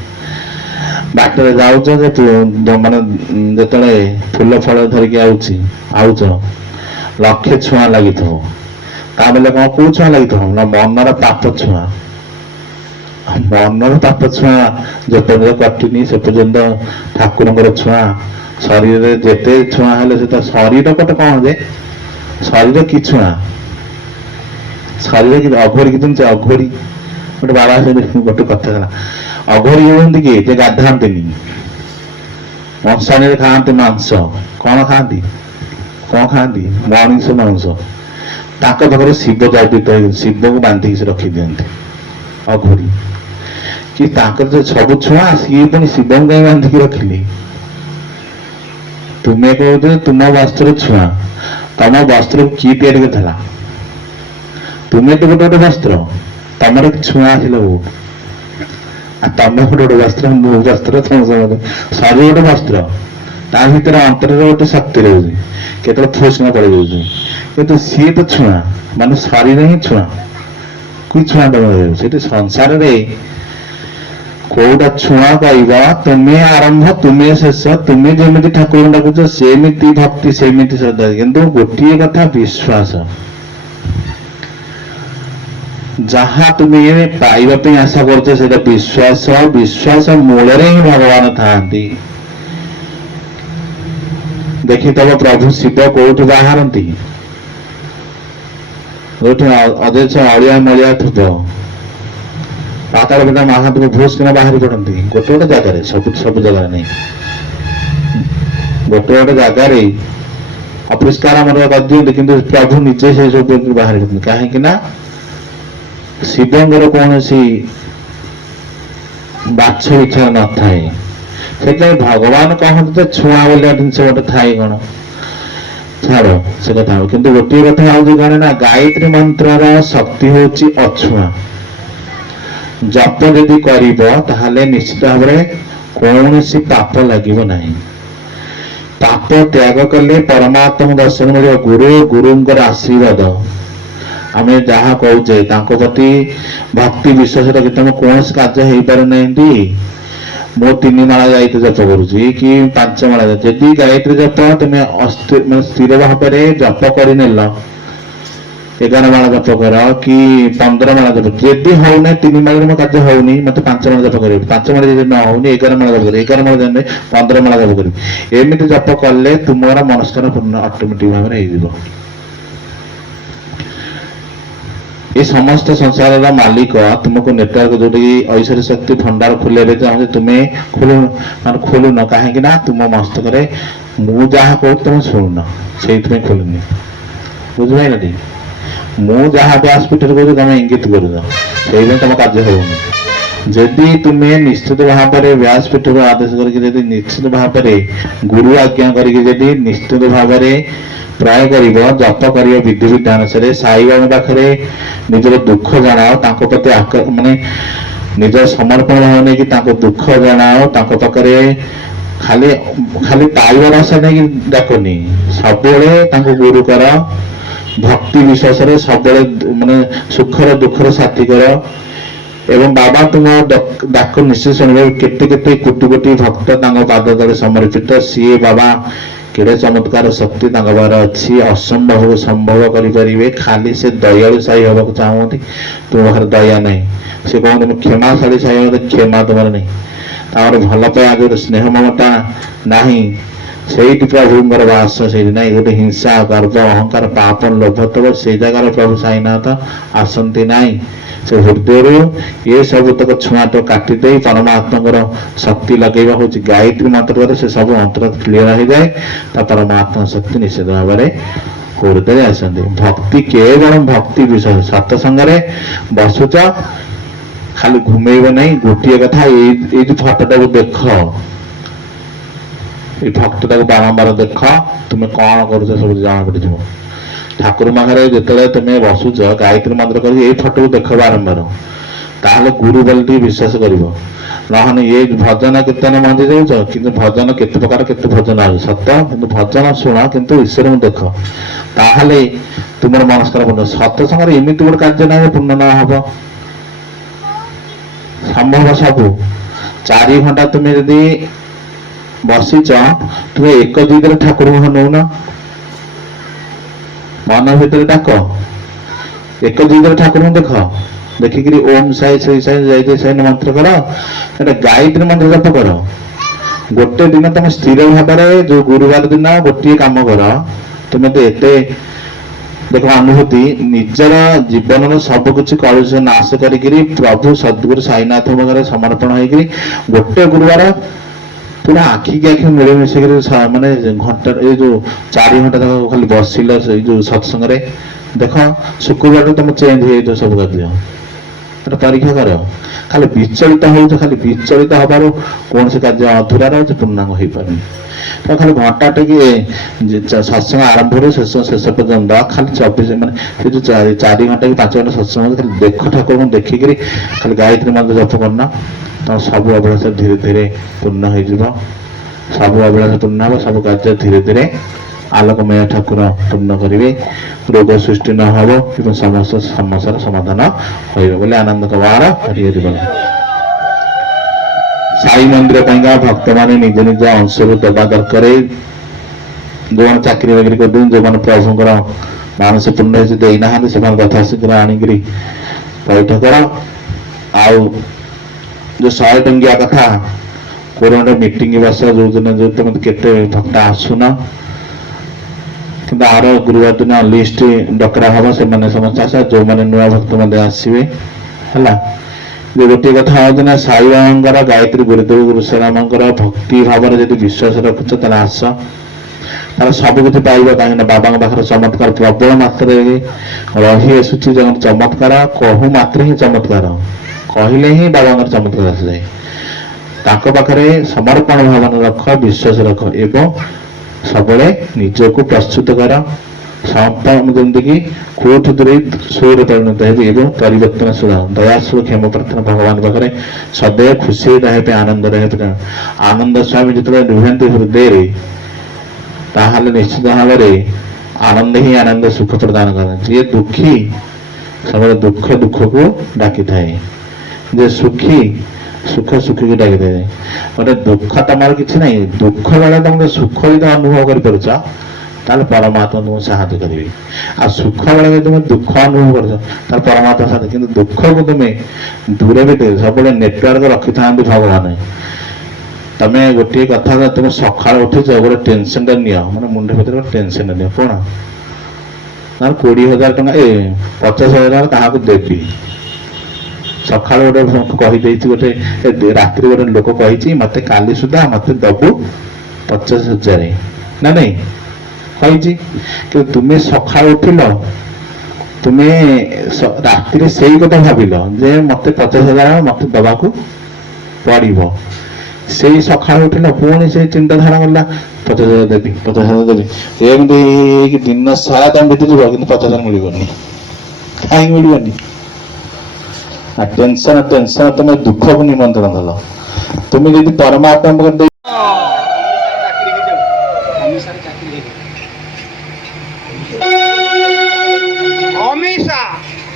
बाटर जाऊच माने जिते फूल फल धरिक आउच लक्षे छुआ लगी बेले कौन कौ छुआ लगी ना मनर पाप छुआ मनर पाप छुआ जो पर्यटन कटिनी से पर्यंत ठाकुर छुआ शरीर में जिते छुआ है शरीर कटे कौन जे शरीर कि छुआ शरीर कि अघोरी कि अघोरी गोटे बाबा गोटे कथा अघोरी हमें कि गाधाती मशाणी खाते मांस कौन खाती मनीष मांस पाखे शिव जड़ित शिव को बांधिक से रखी दिखते अघोरी कि सब छुआ सी पुणी शिव को कहीं बांधिक रखिले तुम्हें कह तुम वस्त्र छुआ तुम वस्त्र को किए तैयारी करता तुम्हें तो गोटे गोटे वस्त्र तुम छुआ आसल तुम गोटे गोटे वस्त्र मो वस्त्र शरीर गोटे वस्त्र ता भर अंतर गोटे शक्ति रोचे केत फूसना पड़ जाऊे कि सी तो छुआ मान शरीर ही छुआ कि छुआ से संसार में कौटा छुआ कह तुम्हें आरंभ तुम्हें शेष तुम्हें जमी ठाकुर डाकुच सेमती भक्ति सेमती श्रद्धा किंतु गोटे कथा विश्वास जहाँ तुम्हें पाइबा आशा कर विश्वास विश्वास मूल ही भगवान था देखी तब प्रभु शिव कौट बाहरती अधेश अलिया मलिया थुप पाताल पिता महादेव भूस किना बाहरी पड़ती गोटे गोटे जगार सब जगह नहीं गोटे गोटे जगार अपरिष्कार आम कर दिखते कि प्रभु निजे से सब बाहर कहीं शिवंर कौन सी बाछ इच्छा न थाए से भगवान कहते तो छुआ बोलिया जिनस गोटे थाए कौन छाड़ से कथा किंतु गोटे कथा हूँ कौन ना गायत्री मंत्र शक्ति हूँ अछुआ जप जदि कर निश्चित भाव कौन सी पाप लगे ना पाप त्याग कले परमात्मा दर्शन मिले गुरु गुरुंकर आशीर्वाद आम जहाँ कहे प्रति भक्ति विश्वास रखी तुम कौन कार्य हो पार ना मो 3 माला गायत्री जप करुच्ची कि 5 माला जदि गायत्री जप तुम्हें स्थिर भाव में जप कर 11 माला जप कर कि 15 माला जप जदि होना 3 माला मो कार्य होनी मत 5 माला जप कर 5 माला जब न होनी 11 माला जप कर 11 माला जाने 15 माला जप कर एमती जप कले तुम्हारा मनस्कार पूर्ण ऑटोमेटिक भाव में ये समस्त संसार मालिक तुमको नेटवर्क जो ऐश्वर्य शक्ति भंडार खोल चाहे तुम्हें खोलु न कहीं तुम मस्तक मु जहाँ कहूँ तुम शुणुन से खोलुनि बुझे मु जहाँ व्यासपीठ कहूँ तुम इंगित कर तुम कार्य होनी जदि तुम्हें निश्चित भाव में व्यासपीठ आदेश करके निश्चित भाव में गुरु आज्ञा करके निश्चित भाव में प्राय कर जप कर विधि विधान से साई बाबा पाखे निजर दुख जनाओ प्रति माने निज समर्पण भाव नहीं दुख जनाओ पाखे खाली खाली पाइबार आशा नहीं डाकनी सब गुरु कर भक्ति विश्वास सब माने सुखर दुखर साथी कर ଏବଂ ବାବା ତୁମ ଡାକ ନିଶ୍ଚୟ ଶୁଣିବେ। କେତେ କେତେ କୋଟି କୋଟି ଭକ୍ତ ତାଙ୍କ ପାଦ ତଳେ ସମର୍ପିତ। ସିଏ ବାବା କେଡ଼େ ଚମତ୍କାର ଶକ୍ତି ତାଙ୍କ ପାଖରେ ଅଛି। ଅସମ୍ଭବକୁ ସମ୍ଭବ କରିପାରିବେ। ଖାଲି ସେ ଦୟାଳୁ ସାହି ହେବାକୁ ଚାହୁଁନ୍ତି, ତୁମ ପାଖରେ ଦୟା ନାହିଁ। ସେ କହନ୍ତି ମୁଁ କ୍ଷମାଶାଳୀ ସାହି ହେବାକୁ, କ୍ଷମା ତୁମର ନାହିଁ। ତାଙ୍କର ଭଲ ପାଇବା ଯୋଉଠି ସ୍ନେହ ମମତା ନାହିଁ, ସେଇଠି ପ୍ରଭୁଙ୍କର ବାସ ସେଇଠି ନାହିଁ। ଗୋଟେ ହିଂସା ଗର୍ବ ଅହଙ୍କାର ପାପ ଲୋଭ ଥିବ, ସେଇ ଜାଗାରେ ପ୍ରଭୁ ସାଇନାଥ ଆସନ୍ତି ନାହିଁ। ସେ ହୃଦୟରୁ ଏ ସବୁତକ ଛୁଆଁଟ କାଟିଦେଇ ପରମାତ୍ମାଙ୍କର ଶକ୍ତି ଲଗେଇବା ହେଉଛି ଗାୟତ୍ରୀ ମନ୍ତ୍ର ଦ୍ୱାରା। ସେ ସବୁ ମନ୍ତ୍ର କ୍ଲିୟର ହେଇଯାଏ, ତା ପରମାତ୍ମା ଶକ୍ତି ନିଶ୍ଚିତ ଭାବରେ ହୃଦୟରେ ଆସନ୍ତି। ଭକ୍ତି କେବଳ ଭକ୍ତି ବିଷୟ। ସତ୍ସଙ୍ଗରେ ବସୁଛ, ଖାଲି ଘୁମେଇବ ନାହିଁ। ଗୋଟିଏ କଥା, ଏଇ ଯୋଉ ଫଟୋଟାକୁ ଦେଖ, ଏଇ ଭକ୍ତଟାକୁ ବାରମ୍ବାର ଦେଖ, ତୁମେ କଣ କରୁଛ ସବୁ ଜଣା ପଡିଯିବ। ଠାକୁର ପାଖରେ ଯେତେବେଳେ ତୁମେ ବସୁଛ ଗାୟତ୍ରୀ ମନ୍ତ୍ର କରିକି ଏଇ ଫଟୋକୁ ଦେଖ ବାରମ୍ବାର, ତାହେଲେ ଗୁରୁ ବୋଲି ଟିକେ ବିଶ୍ୱାସ କରିବ। ନହେଲେ ଏଇ ଭଜନ କୀର୍ତ୍ତନ ମନ୍ଦି ଯାଉଛ, କିନ୍ତୁ ଭଜନ କେତେ ପ୍ରକାର କେତେ ଭଜନ ଅଛି ସତ, କିନ୍ତୁ ଭଜନ ଶୁଣ, କିନ୍ତୁ ଈଶ୍ୱରଙ୍କୁ ଦେଖ, ତାହେଲେ ତୁମର ମନସ୍କାର ପୂର୍ଣ୍ଣ। ସତ୍ସଙ୍ଗରେ ଏମିତି ଗୋଟେ କାର୍ଯ୍ୟ ନାହିଁ ପୂର୍ଣ୍ଣ ନ ହବ, ସମ୍ଭବ ସବୁ। 4 ଘଣ୍ଟା ତୁମେ ଯଦି ବସିଛ, ତୁମେ ଏକ ଦିଗରେ ଠାକୁରଙ୍କୁ ନଉନ, ମନ ଭିତରେ ଡାକ, ଏକ ଦିଗରେ ଠାକୁରଙ୍କୁ ଦେଖ, ଦେଖିକିରି ଓମ୍ ସାଇ ଶ୍ରୀ ସାଇ ଜୟ ଜୟ ସାଇ ମନ୍ତ୍ର କର, ସେଟା ଗାୟତ୍ରୀ ମନ୍ତ୍ର ଜପ କର। ଗୋଟେ ଦିନ ତମେ ସ୍ଥିର ଭାବରେ, ଯୋଉ ଗୁରୁବାର ଦିନ ଗୋଟିଏ କାମ କର। ତୁମେ ତ ଏତେ ଦେଖ ଅନୁଭୂତି, ନିଜର ଜୀବନର ସବୁ କିଛି କଳୁଷ ନାଶ କରିକିରି ପ୍ରଭୁ ସଦ୍ଗୁରୁ ସାଇନାଥ ପାଖରେ ସମର୍ପଣ ହେଇକିରି ଗୋଟେ ଗୁରୁବାର ପୁରା ଆଖିକି ଆଖି ମିଳିମିଶିକିରି ମାନେ ଘଣ୍ଟା, ଏଇ ଯୋଉ 4 ଘଣ୍ଟା ତକ ଖାଲି ବସିଲ ଏଇ ଯୋଉ ସତ୍ସଙ୍ଗରେ, ଦେଖ ଶୁକ୍ରବାରରୁ ତମେ ଚେଞ୍ଜ ହେଇଯାଇଥିବ ସବୁ କାର୍ଯ୍ୟ। ଏଟା ପରୀକ୍ଷା କର। ଖାଲି ବିଚଳିତ ହଉଛ, ଖାଲି ବିଚଳିତ ହବାରୁ କୌଣସି କାର୍ଯ୍ୟ ଅଧୁରା ରହୁଛି, ପୂର୍ଣ୍ଣାଙ୍ଗ ହେଇପାରୁନି। ତ ଖାଲି ଘଣ୍ଟା ଟିକେ ସତ୍ସଙ୍ଗ ଆରମ୍ଭରୁ ଶେଷ ପର୍ଯ୍ୟନ୍ତ ଖାଲି 24 ମାନେ ସେ ଯୋଉ 4 ଘଣ୍ଟା କି 5 ଘଣ୍ଟା ସତ୍ସଙ୍ଗ ଖାଲି ଦେଖ, ଠାକୁରଙ୍କୁ ଦେଖିକିରି ଖାଲି ଗାୟତ୍ରୀ ମନ୍ତ୍ର ଜପ କରୁନ, ତମ ସବୁ ଅଭିଳାଷ ଧୀରେ ଧୀରେ ପୂର୍ଣ୍ଣ ହେଇଯିବ। ସବୁ ଅଭିଳାଷ ପୂର୍ଣ୍ଣ ହେବ, ସବୁ କାର୍ଯ୍ୟ ଧୀରେ ଧୀରେ ଆଲୋକମୟ ଠାକୁର ପୂର୍ଣ୍ଣ କରିବେ। ରୋଗ ସୃଷ୍ଟି ନ ହେବ ଏବଂ ସମସ୍ତ ସମସ୍ୟାର ସମାଧାନ ହୋଇବ ବୋଲି ଆନନ୍ଦ କବାର ହରିହରିବଲ। ସାଇ ମନ୍ଦିର ପାଇଁକା ଭକ୍ତମାନେ ନିଜ ନିଜ ଅଂଶରୁ ଦେବା ଦରକାର। ଯେଉଁମାନେ ଚାକିରି ବାକିରି କରୁଛନ୍ତି, ଯେଉଁମାନେ ପ୍ରଭୁଙ୍କର ମାନସ ପୂର୍ଣ୍ଣ ହେଇଛି ଦେଇନାହାନ୍ତି, ସେମାନେ ଯଥାଶୀଘ୍ର ଆଣିକିରି ପଇଠ କର। ଆଉ ଯୋଉ 100 ଟଙ୍କିଆ କଥା, କୋରୋନା ମିଟିଂ ବସ, ଯୋଉଦିନ ଯୋଉ ତମେ କେତେ ଭକ୍ତ ଆସୁନ, କିନ୍ତୁ ଆର ଗୁରୁବାର ଦିନ ଲିଷ୍ଟ ଡକରା ହବ, ସେମାନେ ସମସ୍ତେ ଆସିବେ। ଯୋଉମାନେ ନୂଆ ଭକ୍ତ ମଧ୍ୟ ଆସିବେ ହେଲା। ଯେ ଗୋଟିଏ କଥା ହଉଛି ନା, ସାଇବାବାଙ୍କର ଗାୟତ୍ରୀ ଗୁରୁଦେବ ଗୁରୁଶରାମଙ୍କର ଭକ୍ତି ଭାବରେ ଯଦି ବିଶ୍ୱାସ ରଖୁଛ, ତାହେଲେ ଆସ, ତାହେଲେ ସବୁ କିଛି ପାଇବ। କାହିଁକିନା ବାବାଙ୍କ ପାଖରେ ଚମତ୍କାର ପ୍ରବଳ ମାତ୍ରାରେ ରହି ଆସୁଛି। ଚମତ୍କାର କହୁ ମାତ୍ରେ ହିଁ ଚମତ୍କାର, କହିଲେ ହିଁ ବାବାଙ୍କର ଚମତ୍କାର ଆସିଯାଏ। ତାଙ୍କ ପାଖରେ ସମର୍ପଣ ଭାବନା ରଖ, ବିଶ୍ୱାସ ରଖ ଏବଂ ସବୁବେଳେ ନିଜକୁ ପ୍ରସ୍ତୁତ କର। ଯେମିତିକି କୋଉଠୁ ଦୂରେଇ ସୁରେ ପରିଣତ ହେବେ ଏବଂ ପରିବର୍ତ୍ତନଶୀଳ ଦୟାଶୀଳ କ୍ଷମ ପ୍ରାର୍ଥନା ଭଗବାନ ପାଖରେ ସदैବ ଖୁସି ରହିବା ପାଇଁ, ଆନନ୍ଦ ରହିବା ପାଇଁ। ଆନନ୍ଦ ସ୍ୱାମୀ ଯେତେବେଳେ ରୁହନ୍ତି ହୃଦୟରେ, ତାହେଲେ ନିଶ୍ଚିତ ଭାବରେ ଆନନ୍ଦ ହିଁ ଆନନ୍ଦ ସୁଖ ପ୍ରଦାନ କରେ। ଯିଏ ଦୁଃଖୀ ସବୁବେଳେ ଦୁଃଖ ଦୁଃଖକୁ ଡାକିଥାଏ, ଯେ ସୁଖୀ ସୁଖ ସୁଖୀକୁ ଡାକିଥାଏ। ଗୋଟେ ଦୁଃଖ ତମର କିଛି ନାହିଁ, ଦୁଃଖ ବେଳେ ତମେ ସୁଖ ଯଦି ଅନୁଭବ କରିପାରୁଛ, ତାହେଲେ ପରମାତ୍ମା ତୁମକୁ ସାହାଯ୍ୟ କରିବେ। ଆଉ ସୁଖ ବେଳେ ଯଦି ତୁମେ ଦୁଃଖ ଅନୁଭବ କରୁଛ, ତାହେଲେ ପରମାତ୍ମା ସାହାଯ୍ୟ। କିନ୍ତୁ ଦୁଃଖକୁ ତୁମେ ଦୂରେ ବି ସବୁବେଳେ ନେଟୱାର୍କ ରଖିଥାନ୍ତି ଭଗବାନ। ତମେ ଗୋଟିଏ କଥା, ତୁମେ ସକାଳୁ ଉଠିଛ, ଗୋଟେ ଟେନସନଟା ନିଅ, ମାନେ ମୁଣ୍ଡ ଭିତରେ ଗୋଟେ ଟେନସନ ନିଅ, କଣ ନା 20,000 ଟଙ୍କା 50,000 ଟଙ୍କା କାହାକୁ ଦେବି। ସକାଳୁ ଗୋଟେ କହିଦେଇଛି, ଗୋଟେ ରାତିରେ ଗୋଟେ ଲୋକ କହିଛି, ମତେ କାଲି ସୁଦ୍ଧା ମତେ ଦବୁ 50,000 ନା ନାଇଁ କହିଛି। କିନ୍ତୁ ତୁମେ ସକାଳୁ ଉଠିଲ, ତୁମେ ରାତିରେ ସେଇ କଥା ଭାବିଲ ଯେ ମତେ 50,000 ମତେ ଦବାକୁ ପଡିବ। ସେଇ ସକାଳୁ ଉଠିଲ, ପୁଣି ସେଇ ଚିନ୍ତାଧାରା ଗଲା 50,000 ଦେବି, 50,000 ଦେବି, ଏମିତି ହେଇକି ଦିନ ସାରା ତମେ ବିତିଯିବ, କିନ୍ତୁ 50,000 ମିଳିବନି। କାହିଁକି ମିଳିବନି? ଟେନସନ ତମେ ଦୁଃଖକୁ ନିମନ୍ତ୍ରଣ ଦେଲ। তুমি যদি ପରମାତ୍ମା ଅମିଷା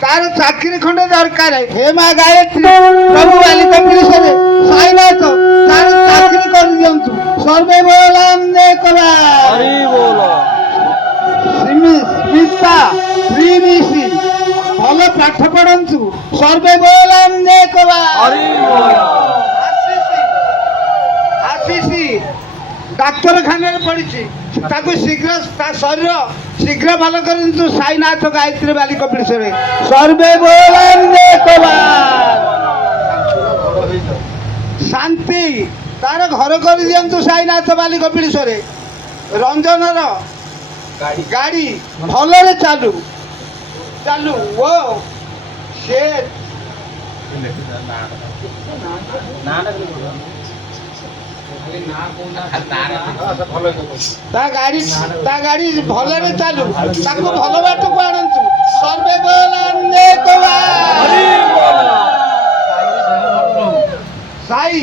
ତାର ତାର ଚାକିରି ଖଣ୍ଡେ ଦରକାର। ହେ ମା ଗାୟତ୍ରୀ ପ୍ରଭୁ ବାଲିକା ପିଲିସରେ ସାଇନାଥ ତାର ଚାକିରି କରିଦିଅନ୍ତୁ। ସର୍ବେ ବୋଲାନ୍ତେ କବା ସ୍ମିତା ପ୍ରିମିସି ଭଲ ପାଠ ପଢନ୍ତୁ। ସର୍ବେ ବୋଲାନ୍ତେ କବା ଆସିସି ଡାକ୍ତରଖାନାରେ ପଡିଛି, ତାକୁ ଶୀଘ୍ର ତା ଶରୀର ଶୀଘ୍ର ଭଲ କରନ୍ତୁ। ସାଇନାଥ ଗାୟତ୍ରୀ ବାଲିକା ପିଲିସରେ ସର୍ବେ ବୋଲାନ୍ତେ କବା ଶାନ୍ତି ତାର ଘର କରିଦିଅନ୍ତୁ। ସାଇନାଥ ବାଲିକା ପିଲିସରେ ରଞ୍ଜନର ଗାଡି ଭଲରେ ଚାଲୁ ଚାଲୁ ଓ ସେ ତା ଗାଡି ଭଲରେ ଚାଲୁ, ତାକୁ ଭଲ ବାଟକୁ ଆଣନ୍ତୁ। ସର୍ବେ ବୋଲାନ୍ତେ କବା ସାଇ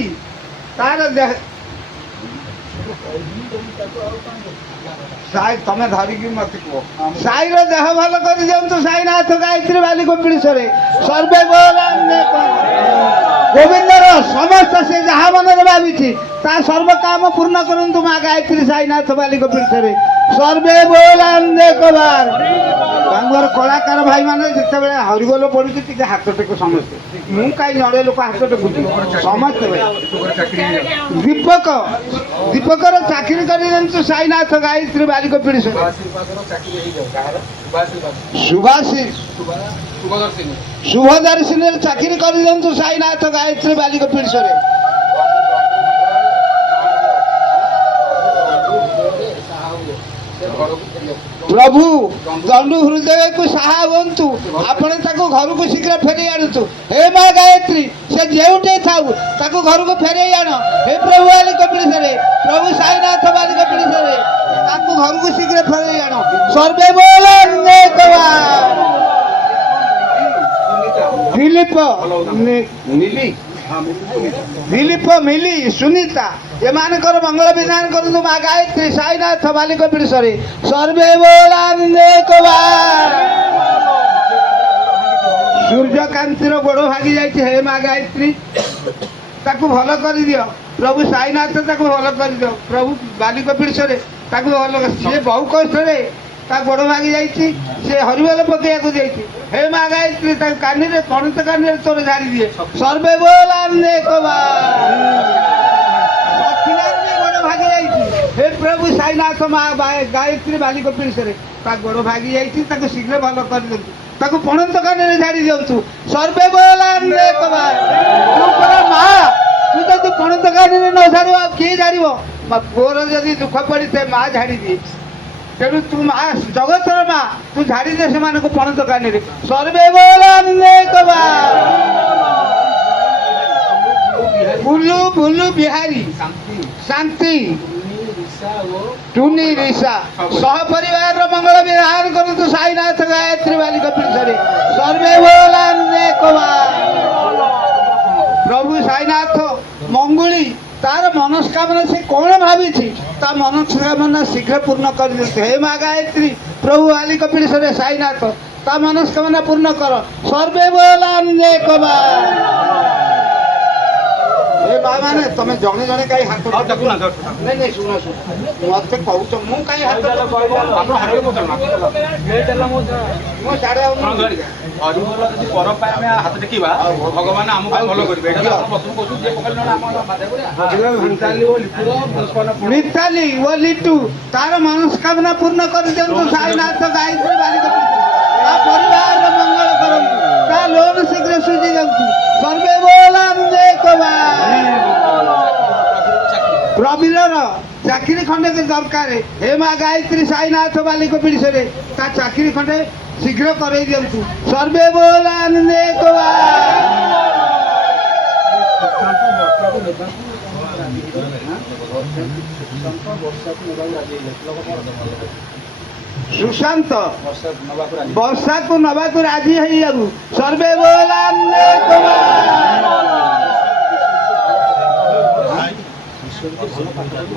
ତାର ସାଇ ତମେ ଧରିକି ମତେ କୁହ ସାଇର ଦେହ ଭଲ କରିଦିଅନ୍ତୁ। ସାଇନାଥ ଗାୟତ୍ରୀ ବାଲିକା ପିଲିସରେ ସର୍ବେ ବୋଲାନ୍ତେ କବା ଗୋବିନ୍ଦର ସମସ୍ତ ସେ ଯାହା ମନରେ ଭାବିଛି ତା ସର୍ବ କାମ ପୂର୍ଣ୍ଣ କରନ୍ତୁ। ମା ଗାୟତ୍ରୀ ସାଇନାଥ ବାଲିକା ପିଲିସରେ ସର୍ବେ ବୋଲାନ୍ତେ କବା। ତାଙ୍କର କଳାକାର ଭାଇମାନେ ଯେତେବେଳେ ହରିବୋଲ ପଡୁଛି ଟିକେ ହାତ ଟେକୁ ସମସ୍ତେ। ମୁଁ କାହିଁ ଜଣେ ଲୋକ ହାତ ଟେକୁଛି ସମସ୍ତେ। ଦୀପକର ଚାକିରି କରିଦିଅନ୍ତୁ। ସାଇନାଥ ଗାୟତ୍ରୀ ବାଲିକା ପିଲିସରେ ଶୁଭଦର୍ଶିନୀରେ ଚାକିରି କରିଦିଅନ୍ତୁ। ସାଇନାଥ ଗାୟତ୍ରୀ ବାଲିକା ପିଲିସରେ ପ୍ରଭୁ ଦଣ୍ଡୁ ହୃଦୟକୁ ସାହା ହୁଅନ୍ତୁ। ଆପଣ ତାକୁ ଘରକୁ ଶୀଘ୍ର ଫେରେଇ ଆଣନ୍ତୁ। ହେ ମା ଗାୟତ୍ରୀ ସେ ଯେଉଁଠି ଥାଉ ତାକୁ ଘରକୁ ଫେରେଇ ଆଣ। ହେ ପ୍ରଭୁ ବାଲିକା ପିଲିସରେ ପ୍ରଭୁ ସାଇନାଥ ବାଲିକା ପିଲିସରେ ତାକୁ ଘରକୁ ଶୀଘ୍ର ଫେରେଇ ଆଣ। ସର୍ବେ ବୋଲାନ୍ତେ କବା ଦିলীପ ମିଲି ସୁନିତା ଏମାନଙ୍କର ମଙ୍ଗଳ ବିଧାନ କରନ୍ତୁ। ମା ଗାୟତ୍ରୀ ସାଇନାଥ ବାଲିକା ପିଲିସରେ ସର୍ବେ ବୋଲାନ୍ତେ କବା ସୂର୍ଯ୍ୟକାନ୍ତିର ଗୋଡ଼ ଭାଙ୍ଗି ଯାଇଛି। ହେ ମା ଗାୟତ୍ରୀ ତାକୁ ଭଲ କରିଦିଅ। ପ୍ରଭୁ ସାଇନାଥ ତାକୁ ଭଲ କରିଦିଅ। ପ୍ରଭୁ ବାଲିକା ପିଲିସରେ ତାକୁ ଭଲ ସିଏ ବହୁ କଷ୍ଟରେ ତା ଗୋଡ଼ ଭାଙ୍ଗି ଯାଇଛି। ସେ ହରିବୋଲ ପକେଇବାକୁ ଯାଇଛି। ହେ ମା ଗାୟତ୍ରୀ ତାକୁ କାନିରେ ପଣତ କାନିରେ ତୋର ଝାଡ଼ି ଦିଏ। ସର୍ବେ ବୋଲାନ୍ତେ କବା ଗୋଡ଼ ଭାଙ୍ଗି ଯାଇଛି। ହେ ପ୍ରଭୁ ସାଇନାଥ ମା ଗାୟତ୍ରୀ ବାଲିକା ପିଲିସରେ ତା ଗୋଡ଼ ଭାଙ୍ଗି ଯାଇଛି, ତାକୁ ଶୀଘ୍ର ଭଲ କରିଦିଅନ୍ତୁ। ତାକୁ ପଣନ୍ତ କାନିରେ ଝାଡ଼ି ଦିଅନ୍ତୁ। ସର୍ବେ ବୋଲାନ୍ତେ କବା ମା ତୁ ଯଦି ପଣନ୍ତ କାନିରେ ନ ଝାଡ଼ିବ ଆଉ କିଏ ଝାଡ଼ିବ? ପୁଅର ଯଦି ଦୁଃଖ ପଡ଼ିଥାଏ ମା ଝାଡ଼ି ଦିଏ। ତେଣୁ ତୁ ମା ଜଗତର ମା ତୁ ଝାଡ଼ି ଦେ ସେମାନଙ୍କୁ ପଣତ କାନିରେ। ସର୍ବେ ବୋଲାନ୍ତେ କବା ବୁଲୁ ବୁଲୁ ବିହାରୀ ଶାନ୍ତି ଟୁନି ରିସା ସହପରିବାରର ମଙ୍ଗଳ ବିଧାନ କରନ୍ତୁ। ସାଇନାଥ ଗାୟତ୍ରୀ ବାଲିକା ପିଲିସରେ ସର୍ବେ ବୋଲାନ୍ତେ କବା ପ୍ରଭୁ ସାଇନାଥ ମଙ୍ଗୁଳି ତାର ମନସ୍କାମନା ସେ କଣ ଭାବିଛି ତା ମନସ୍କାମନା ଶୀଘ୍ର ପୂର୍ଣ୍ଣ କରିଦିଅନ୍ତୁ। ହେ ମା ଗାୟତ୍ରୀ ପ୍ରଭୁ ବାଲିକା ପିଲିସରେ ସାଇନାଥ ତା ମନସ୍କାମନା ପୂର୍ଣ୍ଣ କର। ସର୍ବେ ବୋଲାନ୍ତେ କବା ଏ ମା ମାନେ ତମେ ଜଣେ ଜଣେ କାହିଁ ହାତ ନାଇଁ ଶୁଣ ମତେ କହୁଛ ମୁଁ କାହିଁ ହାତ ମୁଁ ସାଡ଼େ ହରିବୋଲ ଯଦି ପର ପାଇଁ ଆମେ ହାତ ଟେକିବା ଭଗବାନ ଆମକୁ ଭଲ କରିବେ। ମିତାଲି ଓ ଲିଟୁ ତାର ମନସ୍କାମନା ପୂର୍ଣ୍ଣ କରିଦିଅନ୍ତୁ। ସାଇନାଥ ଗାୟତ୍ରୀ ବାଲିକା ତା ପରିବାରର ମଙ୍ଗଳ କରନ୍ତୁ। ତା ଲୋନ୍ ଶୀଘ୍ର ସୁଝି ଦିଅନ୍ତୁ। ସର୍ବେ ବୋଲାନ୍ତେ କବା ପ୍ରବୀରର ଚାକିରି ଖଣ୍ଡେ ଦରକାର। ହେ ମା ଗାୟତ୍ରୀ ସାଇନାଥ ବାଲିକା ପିଲିସରେ ତା ଚାକିରି ଖଣ୍ଡେ ଶୀଘ୍ର କରେଇ ଦିଅନ୍ତୁ। ସର୍ବେ ବୋଲାନ୍ତେ କବା ସୁଶାନ୍ତ ବର୍ଷାକୁ ନବାକୁ ରାଜି ହେଇଯାଉ। ସର୍ବେ ବୋଲାନ୍ତେ କବା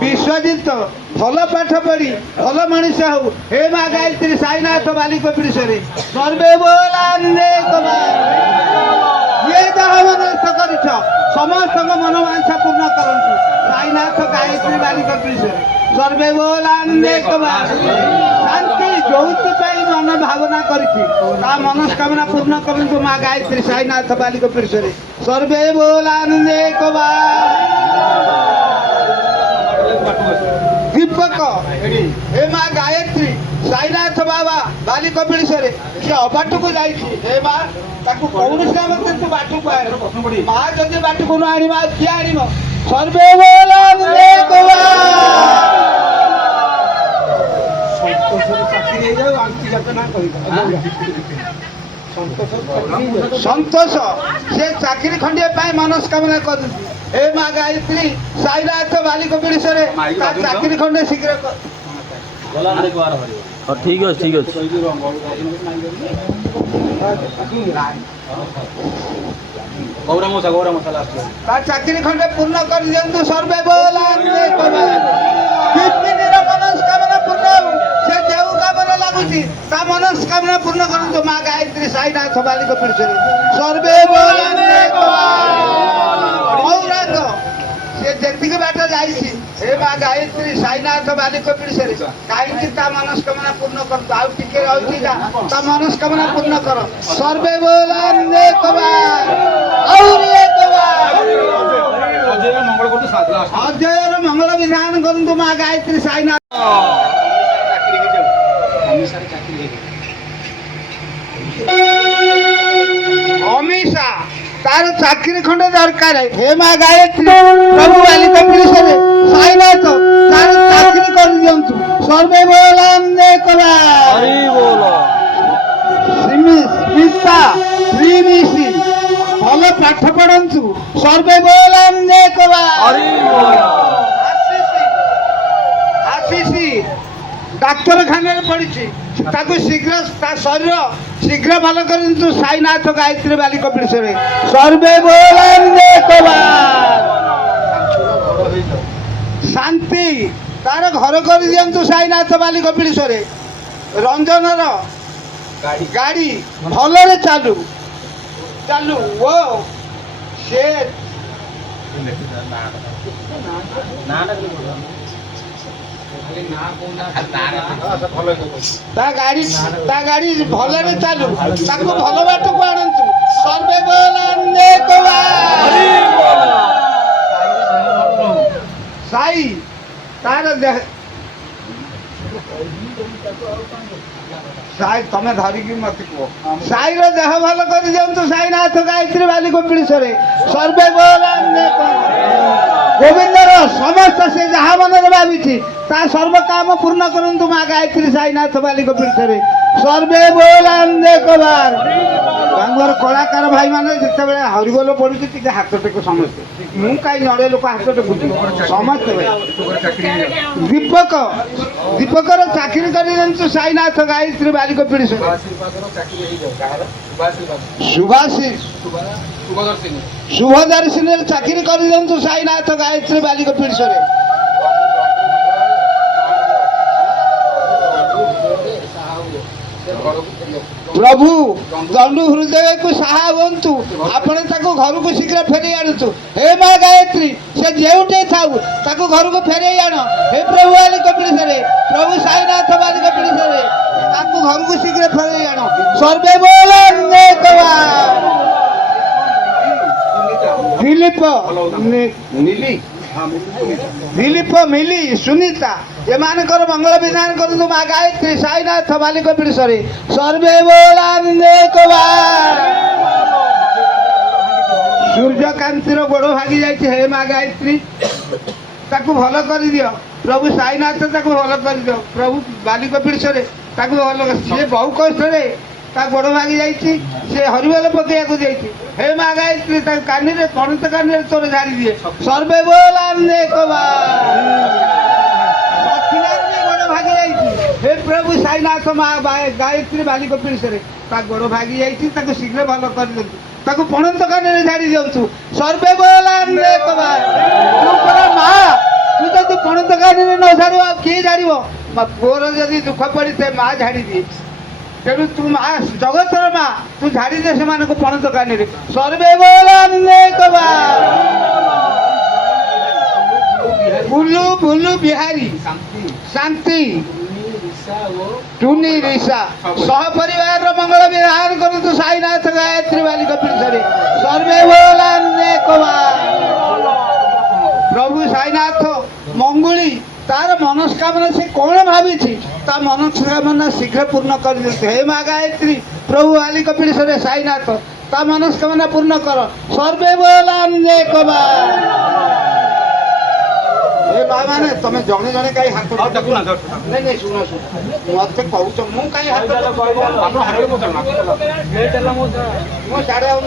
ବିଶ୍ୱଜିତ ଭଲ ପାଠ ପଢି ଭଲ ମଣିଷ ହଉ। ହେ ମା ଗାୟତ୍ରୀ ସାଇନାଥ ବାଲିକ ପୀଡ଼ିସରେ ସର୍ବେ ବୋଲାନ୍ତେ ଯିଏ ଯାହା ମନସ୍ଥ କରିଛ ସମସ୍ତଙ୍କ ମନୋବାଞ୍ଛା ପୂର୍ଣ୍ଣ କରନ୍ତୁ। ସାଇନାଥ ଗାୟତ୍ରୀ ବାଲିକ ପୀଡ଼ିସରେ ସର୍ବେ ବୋଲାନ୍ତେ ଶାନ୍ତି ଯୋଉଥିପାଇଁ ମନ ଭାବନା କରିଛି ତା ମନସ୍କାମନା ପୂର୍ଣ୍ଣ କରନ୍ତୁ। ମା ଗାୟତ୍ରୀ ସାଇନାଥ ବାଲିକ ପୀଡ଼ିସରେ ସର୍ବେ ବୋଲାନ୍ତେ ଦୀପକ ହେ ମା ଗାୟତ୍ରୀ ସାଇନାଥ ବାବା ବାଲିକ ପୀଡ଼ିସରେ ସେ ଅବାଟକୁ ଯାଇଛି। ହେ ମା ତାକୁ କୌଣସି ମତେ ତୁ ବାଟକୁ ଆଣ। ମା ଯଦି ବାଟକୁ ନ ଆଣିବ ଆଉ କିଏ ଆଣିବ? ସର୍ବେ ବୋଲାନ୍ତେ ସନ୍ତୋଷ ସେ ଚାକିରି ଖଣ୍ଡିଏ ପାଇଁ ମନସ୍କାମନା କରୁଛି। ହେ ମା ଗାୟତ୍ରୀ ସାଇନାଥ ବାଲିକ ପୀଡ଼ିସରେ ତା ଚାକିରି ଖଣ୍ଡେ ଶୀଘ୍ର ଠିକ ଅଛି ଠିକ ଅଛି। ଗୌରା ମଶା ଲାଷ୍ଟ ତା ଚାକିରି ଖଣ୍ଡେ ପୂର୍ଣ୍ଣ କରିଦିଅନ୍ତୁ। ସର୍ବେ ବୋଲାନ୍ତେ କିଡନୀର ମନସ୍କାମନା ପୂର୍ଣ୍ଣ ହଉ। ସେ ଯେଉଁ କାମରେ ଲାଗୁଛି ତା ମନସ୍କାମନା ପୂର୍ଣ୍ଣ କରନ୍ତୁ। ମା ଗାୟତ୍ରୀ ସାଇନାଥ ବାଲିକ ପୀଡ଼ିସରେ ସର୍ବେ ବୋଲାନ୍ତେ ଗୌରାଙ୍ଗ ସେ ଯେତିକି ବାଟ ଯାଇଛି ହେ ମା ଗାୟତ୍ରୀ ସାଇନାଥ ବାଲିକ ପୀଡ଼ିସରେ କାହିଁକି ତା ମନସ୍କାମନା ପୂର୍ଣ୍ଣ କରନ୍ତୁ। ଆଉ ଟିକେ ରହିଛି ଯା ତା ମନସ୍କାମନା ପୂର୍ଣ୍ଣ କର। ସର୍ବେ ବୋଲାନ୍ତେ ମଙ୍ଗଳ କରୁଛୁ ସାଥି ଲାଷ୍ଟ ଅଜୟର ମଙ୍ଗଳ ବିଧାନ କରନ୍ତୁ। ମା ଗାୟତ୍ରୀ ସାଇନାଥ ଅମିଷା ତାର ଚାକିରି ଖଣ୍ଡେ ଦରକାର। ହେ ମା ଗାୟତ୍ରୀ ପ୍ରଭୁ ବାଲିକ ପୀଡ଼ିସରେ ସାଇନାଥ ତାର ଚାକିରି କରିଦିଅନ୍ତୁ। ସର୍ବେ ବୋଲାନ୍ତେ ଭଲ ପାଠ ପଢନ୍ତୁ। ସର୍ବେ ବୋଲାନ୍ତେ ଆଶିଷି ଡାକ୍ତରଖାନାରେ ପଡିଛି ତାକୁ ଶୀଘ୍ର ତା ଶରୀର ଶୀଘ୍ର ଭଲ କରନ୍ତୁ। ସାଇନାଥ ଗାୟତ୍ରୀ ବାଲିକ ପୀଡ଼ିସରେ ସର୍ବେ ବୋଲାନ୍ତେ ଶାନ୍ତି ତାର ଘର କରିଦିଅନ୍ତୁ। ସାଇନାଥ ବାଲିକ ପୀଡ଼ିସରେ ରଞ୍ଜନର ଗାଡ଼ି ଭଲରେ ଚାଲୁ ଚାଲୁ ଓ ସେ ତା ଗାଡ଼ି ଭଲରେ ଚାଲୁ ତାକୁ ଭଲ ବାଟକୁ ଆଣନ୍ତୁ। ସର୍ବେ ବୋଲାନ୍ତେ ସାଇ ତାର ସାଇ ତମେ ଧରିକି ମତେ କୁହ ସାଇର ଦେହ ଭଲ କରିଦିଅନ୍ତୁ। ସାଇନାଥ ଗାୟତ୍ରୀ ବାଲିକ ପୀଡ଼ିସରେ ସର୍ବେ ବୋଲାନ୍ତେ ଗୋବିନ୍ଦର ସମସ୍ତ ସେ ଯାହା ମନରେ ଭାବିଛି ତା ସର୍ବ କାମ ପୂର୍ଣ୍ଣ କରନ୍ତୁ। ମା ଗାୟତ୍ରୀ ସାଇନାଥ ବାଲିକ ପୀଡ଼ିସରେ ସର୍ବେ ବୋଲାନ୍ତେ ତାଙ୍କର କଳାକାର ଭାଇମାନେ ଯେତେବେଳେ ହରିବୋଲ ପଡୁଛି ଟିକେ ହାତ ଟେକୁ ସମସ୍ତେ। ମୁଁ କାହିଁ ଜଣେ ଲୋକ ହାତ ଟେକୁଛି ସମସ୍ତେ। ଦୀପକର ଚାକିରି କରିଦିଅନ୍ତୁ। ସାଇନାଥ ଗାୟତ୍ରୀ ବାଲିକ ପୀଡ଼ିସରେ ଶୁଭଦର୍ଶିନୀରେ ଚାକିରି କରିଦିଅନ୍ତୁ। ସାଇନାଥ ଗାୟତ୍ରୀ ବାଲିକ ପୀଡ଼ିସରେ ପ୍ରଭୁ ଦଣ୍ଡୁ ହୃଦୟକୁ ସାହା ହୁଅନ୍ତୁ। ଆପଣ ତାକୁ ଘରକୁ ଶୀଘ୍ର ଫେରେଇ ଆଣନ୍ତୁ। ହେ ମା ଗାୟତ୍ରୀ ସେ ଯେଉଁଠି ଥାଉ ତାକୁ ଘରକୁ ଫେରେଇ ଆଣ। ହେ ପ୍ରଭୁ ବାଲିକ ପୀଡ଼ିସରେ ପ୍ରଭୁ ସାଇନାଥ ବାଲିକ ପୀଡ଼ିସରେ ତାକୁ ଘରକୁ ଶୀଘ୍ର ଫେରେଇ ଆଣ। ସର୍ବେ ବୋଲାନ୍ତେ ଦିলীପ ମିଲି ସୁନିତା ଏମାନଙ୍କର ମଙ୍ଗଳ ବିଧାନ କରନ୍ତୁ। ମା ଗାୟତ୍ରୀ ସାଇନାଥ ବାଲିକ ପୀଡ଼ିସରେ ସର୍ବେ ବୋଲାନ୍ତେ ସୂର୍ଯ୍ୟକାନ୍ତିର ଗୋଡ଼ ଭାଙ୍ଗି ଯାଇଛି। ହେ ମା ଗାୟତ୍ରୀ ତାକୁ ଭଲ କରିଦିଅ। ପ୍ରଭୁ ସାଇନାଥ ତାକୁ ଭଲ କରିଦିଅ। ପ୍ରଭୁ ବାଲିକ ପୀଡ଼ିସରେ ତାକୁ ଭଲ ସିଏ ବହୁ କଷ୍ଟରେ ତା ଗୋଡ଼ ଭାଙ୍ଗି ଯାଇଛି। ସେ ହରିବୋଲ ପକେଇବାକୁ ଯାଇଛି। ହେ ମା ଗାୟତ୍ରୀ ତାକୁ କାନିରେ ପଣତ କାନିରେ ତୋର ଝାଡ଼ି ଦିଏ। ସର୍ବେ ବୋଲାନ୍ତେ ଗୋଡ଼ ଭାଙ୍ଗି ଯାଇଛି। ହେ ପ୍ରଭୁ ସାଇନାଥ ମା ଗାୟତ୍ରୀ ବାଲିକ ପୀଡ଼ିସରେ ତା ଗୋଡ଼ ଭାଙ୍ଗି ଯାଇଛି ତାକୁ ଶୀଘ୍ର ଭଲ କରିଦିଅନ୍ତୁ। ତାକୁ ପଣତ କାନିରେ ଝାଡ଼ି ଦିଅନ୍ତୁ। ସର୍ବେ ବୋଲାନ୍ତେ ମା ତୁ ଯଦି ପଣତ କାନିରେ ନ ଛାଡ଼ିବ ଆଉ କିଏ ଛାଡ଼ିବ? ମା ପୁଅର ଯଦି ଦୁଃଖ ପଡ଼ିଥାଏ ମା ଝାଡ଼ିଦିଏ। ତେଣୁ ତୁ ମା ଜଗତର ମା, ତୁ ଝାଡ଼ିଦେ ସେମାନଙ୍କୁ ପଣତ କାନିରେ। ସର୍ବେ ବୋଲାନ୍ଦେକ ବା ବୁଲୁ ବୁଲୁ ବିହାରୀ ଶାନ୍ତି ଟୁନି ରିସା ସହପରିବାରର ମଙ୍ଗଳ ବିଧାନ କରନ୍ତୁ ସାଇନାଥ ଗାୟତ୍ରୀ ବାଲିକ ପୀଠରେ। ସର୍ବେ ବୋଲାନ୍ଦେକ ବା ପ୍ରଭୁ ସାଇନାଥ ମଙ୍ଗୁଳି ତାର ମନସ୍କାମନା ସେ କଣ ଭାବିଛି ତା ମନସ୍କାମନା ଶୀଘ୍ର ପୂର୍ଣ୍ଣ କରିଦିଅନ୍ତୁ। ହେ ମା ଗାୟତ୍ରୀ ପ୍ରଭୁ ବାଲିକ ପୀଠରେ ସାଇନାଥ ତା ମନସ୍କାମନା ପୂର୍ଣ୍ଣ କର। ସର୍ବେ ବୋଲାନ୍ଦେକ ବା ଏ ମା ମାନେ ତମେ ଜଣେ ଜଣେ କାହିଁ ହାତ ଆଉ ଦେଖୁନାହାନ୍ତି ନାଇଁ ନାଇଁ ଶୁଣ ଶୁଣ ମତେ କହୁଛ ମୁଁ କାହିଁ ହାତ ଆପଣ ହାତରେ ମୁଁ ସାଡ଼େ ଆଉ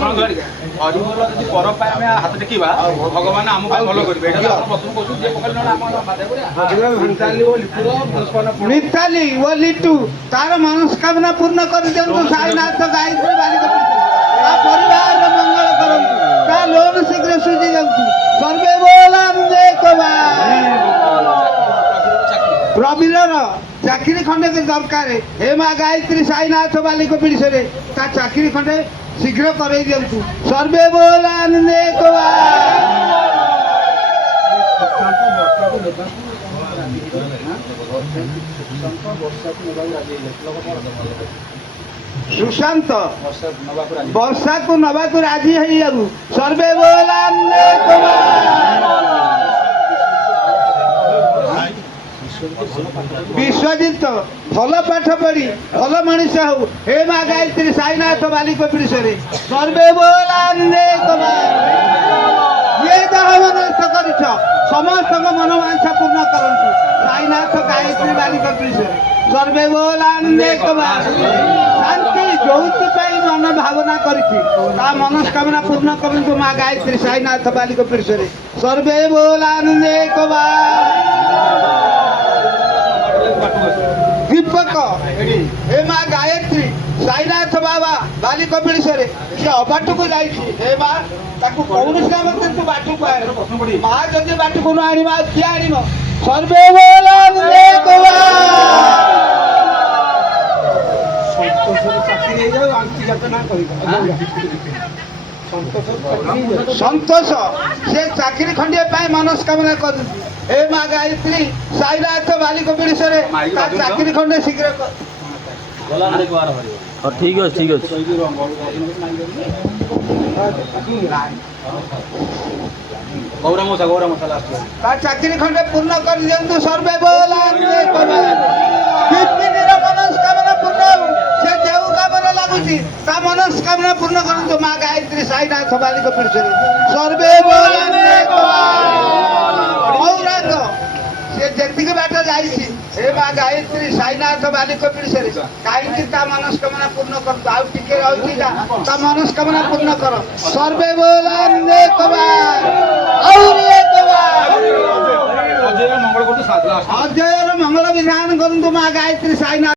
ହରିବୋଲ ଯଦି ପର ପାଇଁ ଆମେ ହାତ ଟେକିବା ଭଗବାନ ଆମ ପାଇଁ ଭଲ କରିବେ। ଏଇଟା ଆପଣ ପ୍ରଥମ କହୁଛନ୍ତି ଯେ ପକେଇଲେ ନହେଲେ ଆମ ମିତାଲି ଓ ଲିଟୁ ତାର ମନସ୍କାମନା ପୂର୍ଣ୍ଣ କରିଦିଅନ୍ତୁ ସାଇନାଥ ଗାୟତ୍ରୀ ବାଲିକ ପୀଠରେ। ତା ପରିବାରର ମଙ୍ଗଳ କରନ୍ତୁ, ତା ଲୋନ ଶୀଘ୍ର ସୁଝି ଯାଉଛି। ସର୍ବେ ବୋଲାନ୍ଦେକ ବା ପ୍ରବୀରର ଚାକିରି ଖଣ୍ଡେ ଦରକାର। ହେ ମା ଗାୟତ୍ରୀ ସାଇନାଥ ବାଲିକ ପୀଠରେ ତା ଚାକିରି ଖଣ୍ଡେ ଶୀଘ୍ର କରେଇ ଦିଅନ୍ତୁ। ସର୍ବେ ବୋଲାନ୍ଦେକ ବା ସୁଶାନ୍ତ ବର୍ଷାକୁ ନବାକୁ ରାଜି ହେଇଯାଉ। ସର୍ବେ ବୋଲାନ୍ଦେକ ବା ବିଶ୍ୱଜିତ ଭଲ ପାଠ ପଢି ଭଲ ମଣିଷ ହଉ। ହେ ମା ଗାୟତ୍ରୀ ସାଇନାଥ ବାଲିକ ପୀଠରେ। ସର୍ବେ ବୋଲାନ୍ଦେକ ବା ଯିଏ ଯାହା ମନସ୍ଥ କରିଛ ସମସ୍ତଙ୍କ ମନୋବାଞ୍ଛା ପୂର୍ଣ୍ଣ କରନ୍ତୁ ସାଇନାଥ ଗାୟତ୍ରୀ ବାଲିକ ପୀଠରେ। ସର୍ବେ ବୋଲାନ୍ଦେକ ବା ଶାନ୍ତି ଯୋଉଥିପାଇଁ ମନ ଭାବନା କରିଛି ତା ମନସ୍କାମନା ପୂର୍ଣ୍ଣ କରନ୍ତୁ ମା ଗାୟତ୍ରୀ ସାଇନାଥ ବାଲିକ ପୀଠରେ। ସର୍ବେ ବୋଲାନ୍ଦେକ ବା ଦୀପକ ହେ ମା ଗାୟତ୍ରୀ ସାଇନାଥ ବାବା ବାଲିକ ପୀଠରେ ସେ ଅବାଟକୁ ଯାଇଛି। ହେ ମା ତାକୁ କୌଣସି ମତେ ତୁ ବାଟକୁ ଆଣ। ମା ଯଦି ବାଟକୁ ନ ଆଣିବ ଆଉ କିଏ ଆଣିବ? ସର୍ବେ ବୋଲାନ୍ଦେକ ବା ସନ୍ତୋଷ ସେ ଚାକିରି ଖଣ୍ଡିଏ ପାଇଁ ମନସ୍କାମନା କରୁଛି। ହେ ମା ଗାୟତ୍ରୀ ସାଇନାଥ ବାଲିକ ପୀଠରେ ତା ଚାକିରି ଖଣ୍ଡେ ଶୀଘ୍ର କର। ଠିକ ଅଛି ଠିକ ଅଛି। ଗୌରା ଲାଷ୍ଟ ତା ଚାକିରି ଖଣ୍ଡେ ପୂର୍ଣ୍ଣ କରିଦିଅନ୍ତୁ। ସର୍ବେ ବୋଲାନ୍ଦେକ ବା ବିପିନର ମନସ୍କାମନା ପୂର୍ଣ୍ଣ ହଉ। ସେ ଯେଉଁ କାମରେ ଲାଗୁଛି ତା ମନସ୍କାମନା ପୂର୍ଣ୍ଣ କରନ୍ତୁ ମା ଗାୟତ୍ରୀ ସାଇନାଥ ବାଲିକ ପୀଠରେ। ସର୍ବେ ବୋଲାନ୍ଦେକ ବା ଗୌରାଙ୍ଗ ସେ ଯେତିକି ବାଟ ଯାଇଛି ହେ ମା ଗାୟତ୍ରୀ ସାଇନାଥ ବାଲିକ ପୀଠରେ କାହିଁକି ତା ମନସ୍କାମନା ପୂର୍ଣ୍ଣ କରନ୍ତୁ। ଆଉ ଟିକେ ରହିଛି ଯା ତା ମନସ୍କାମନା ପୂର୍ଣ୍ଣ କର। ସର୍ବେ ବୋଲାନ୍ଦେକ ବା ଆହୁରି ଏକ ବା ଅଜୟ ମଙ୍ଗଳ କରୁଛୁ ଲାଷ୍ଟ ଅଜୟର ମଙ୍ଗଳ ବିଧାନ କରନ୍ତୁ ମା ଗାୟତ୍ରୀ ସାଇନାଥ।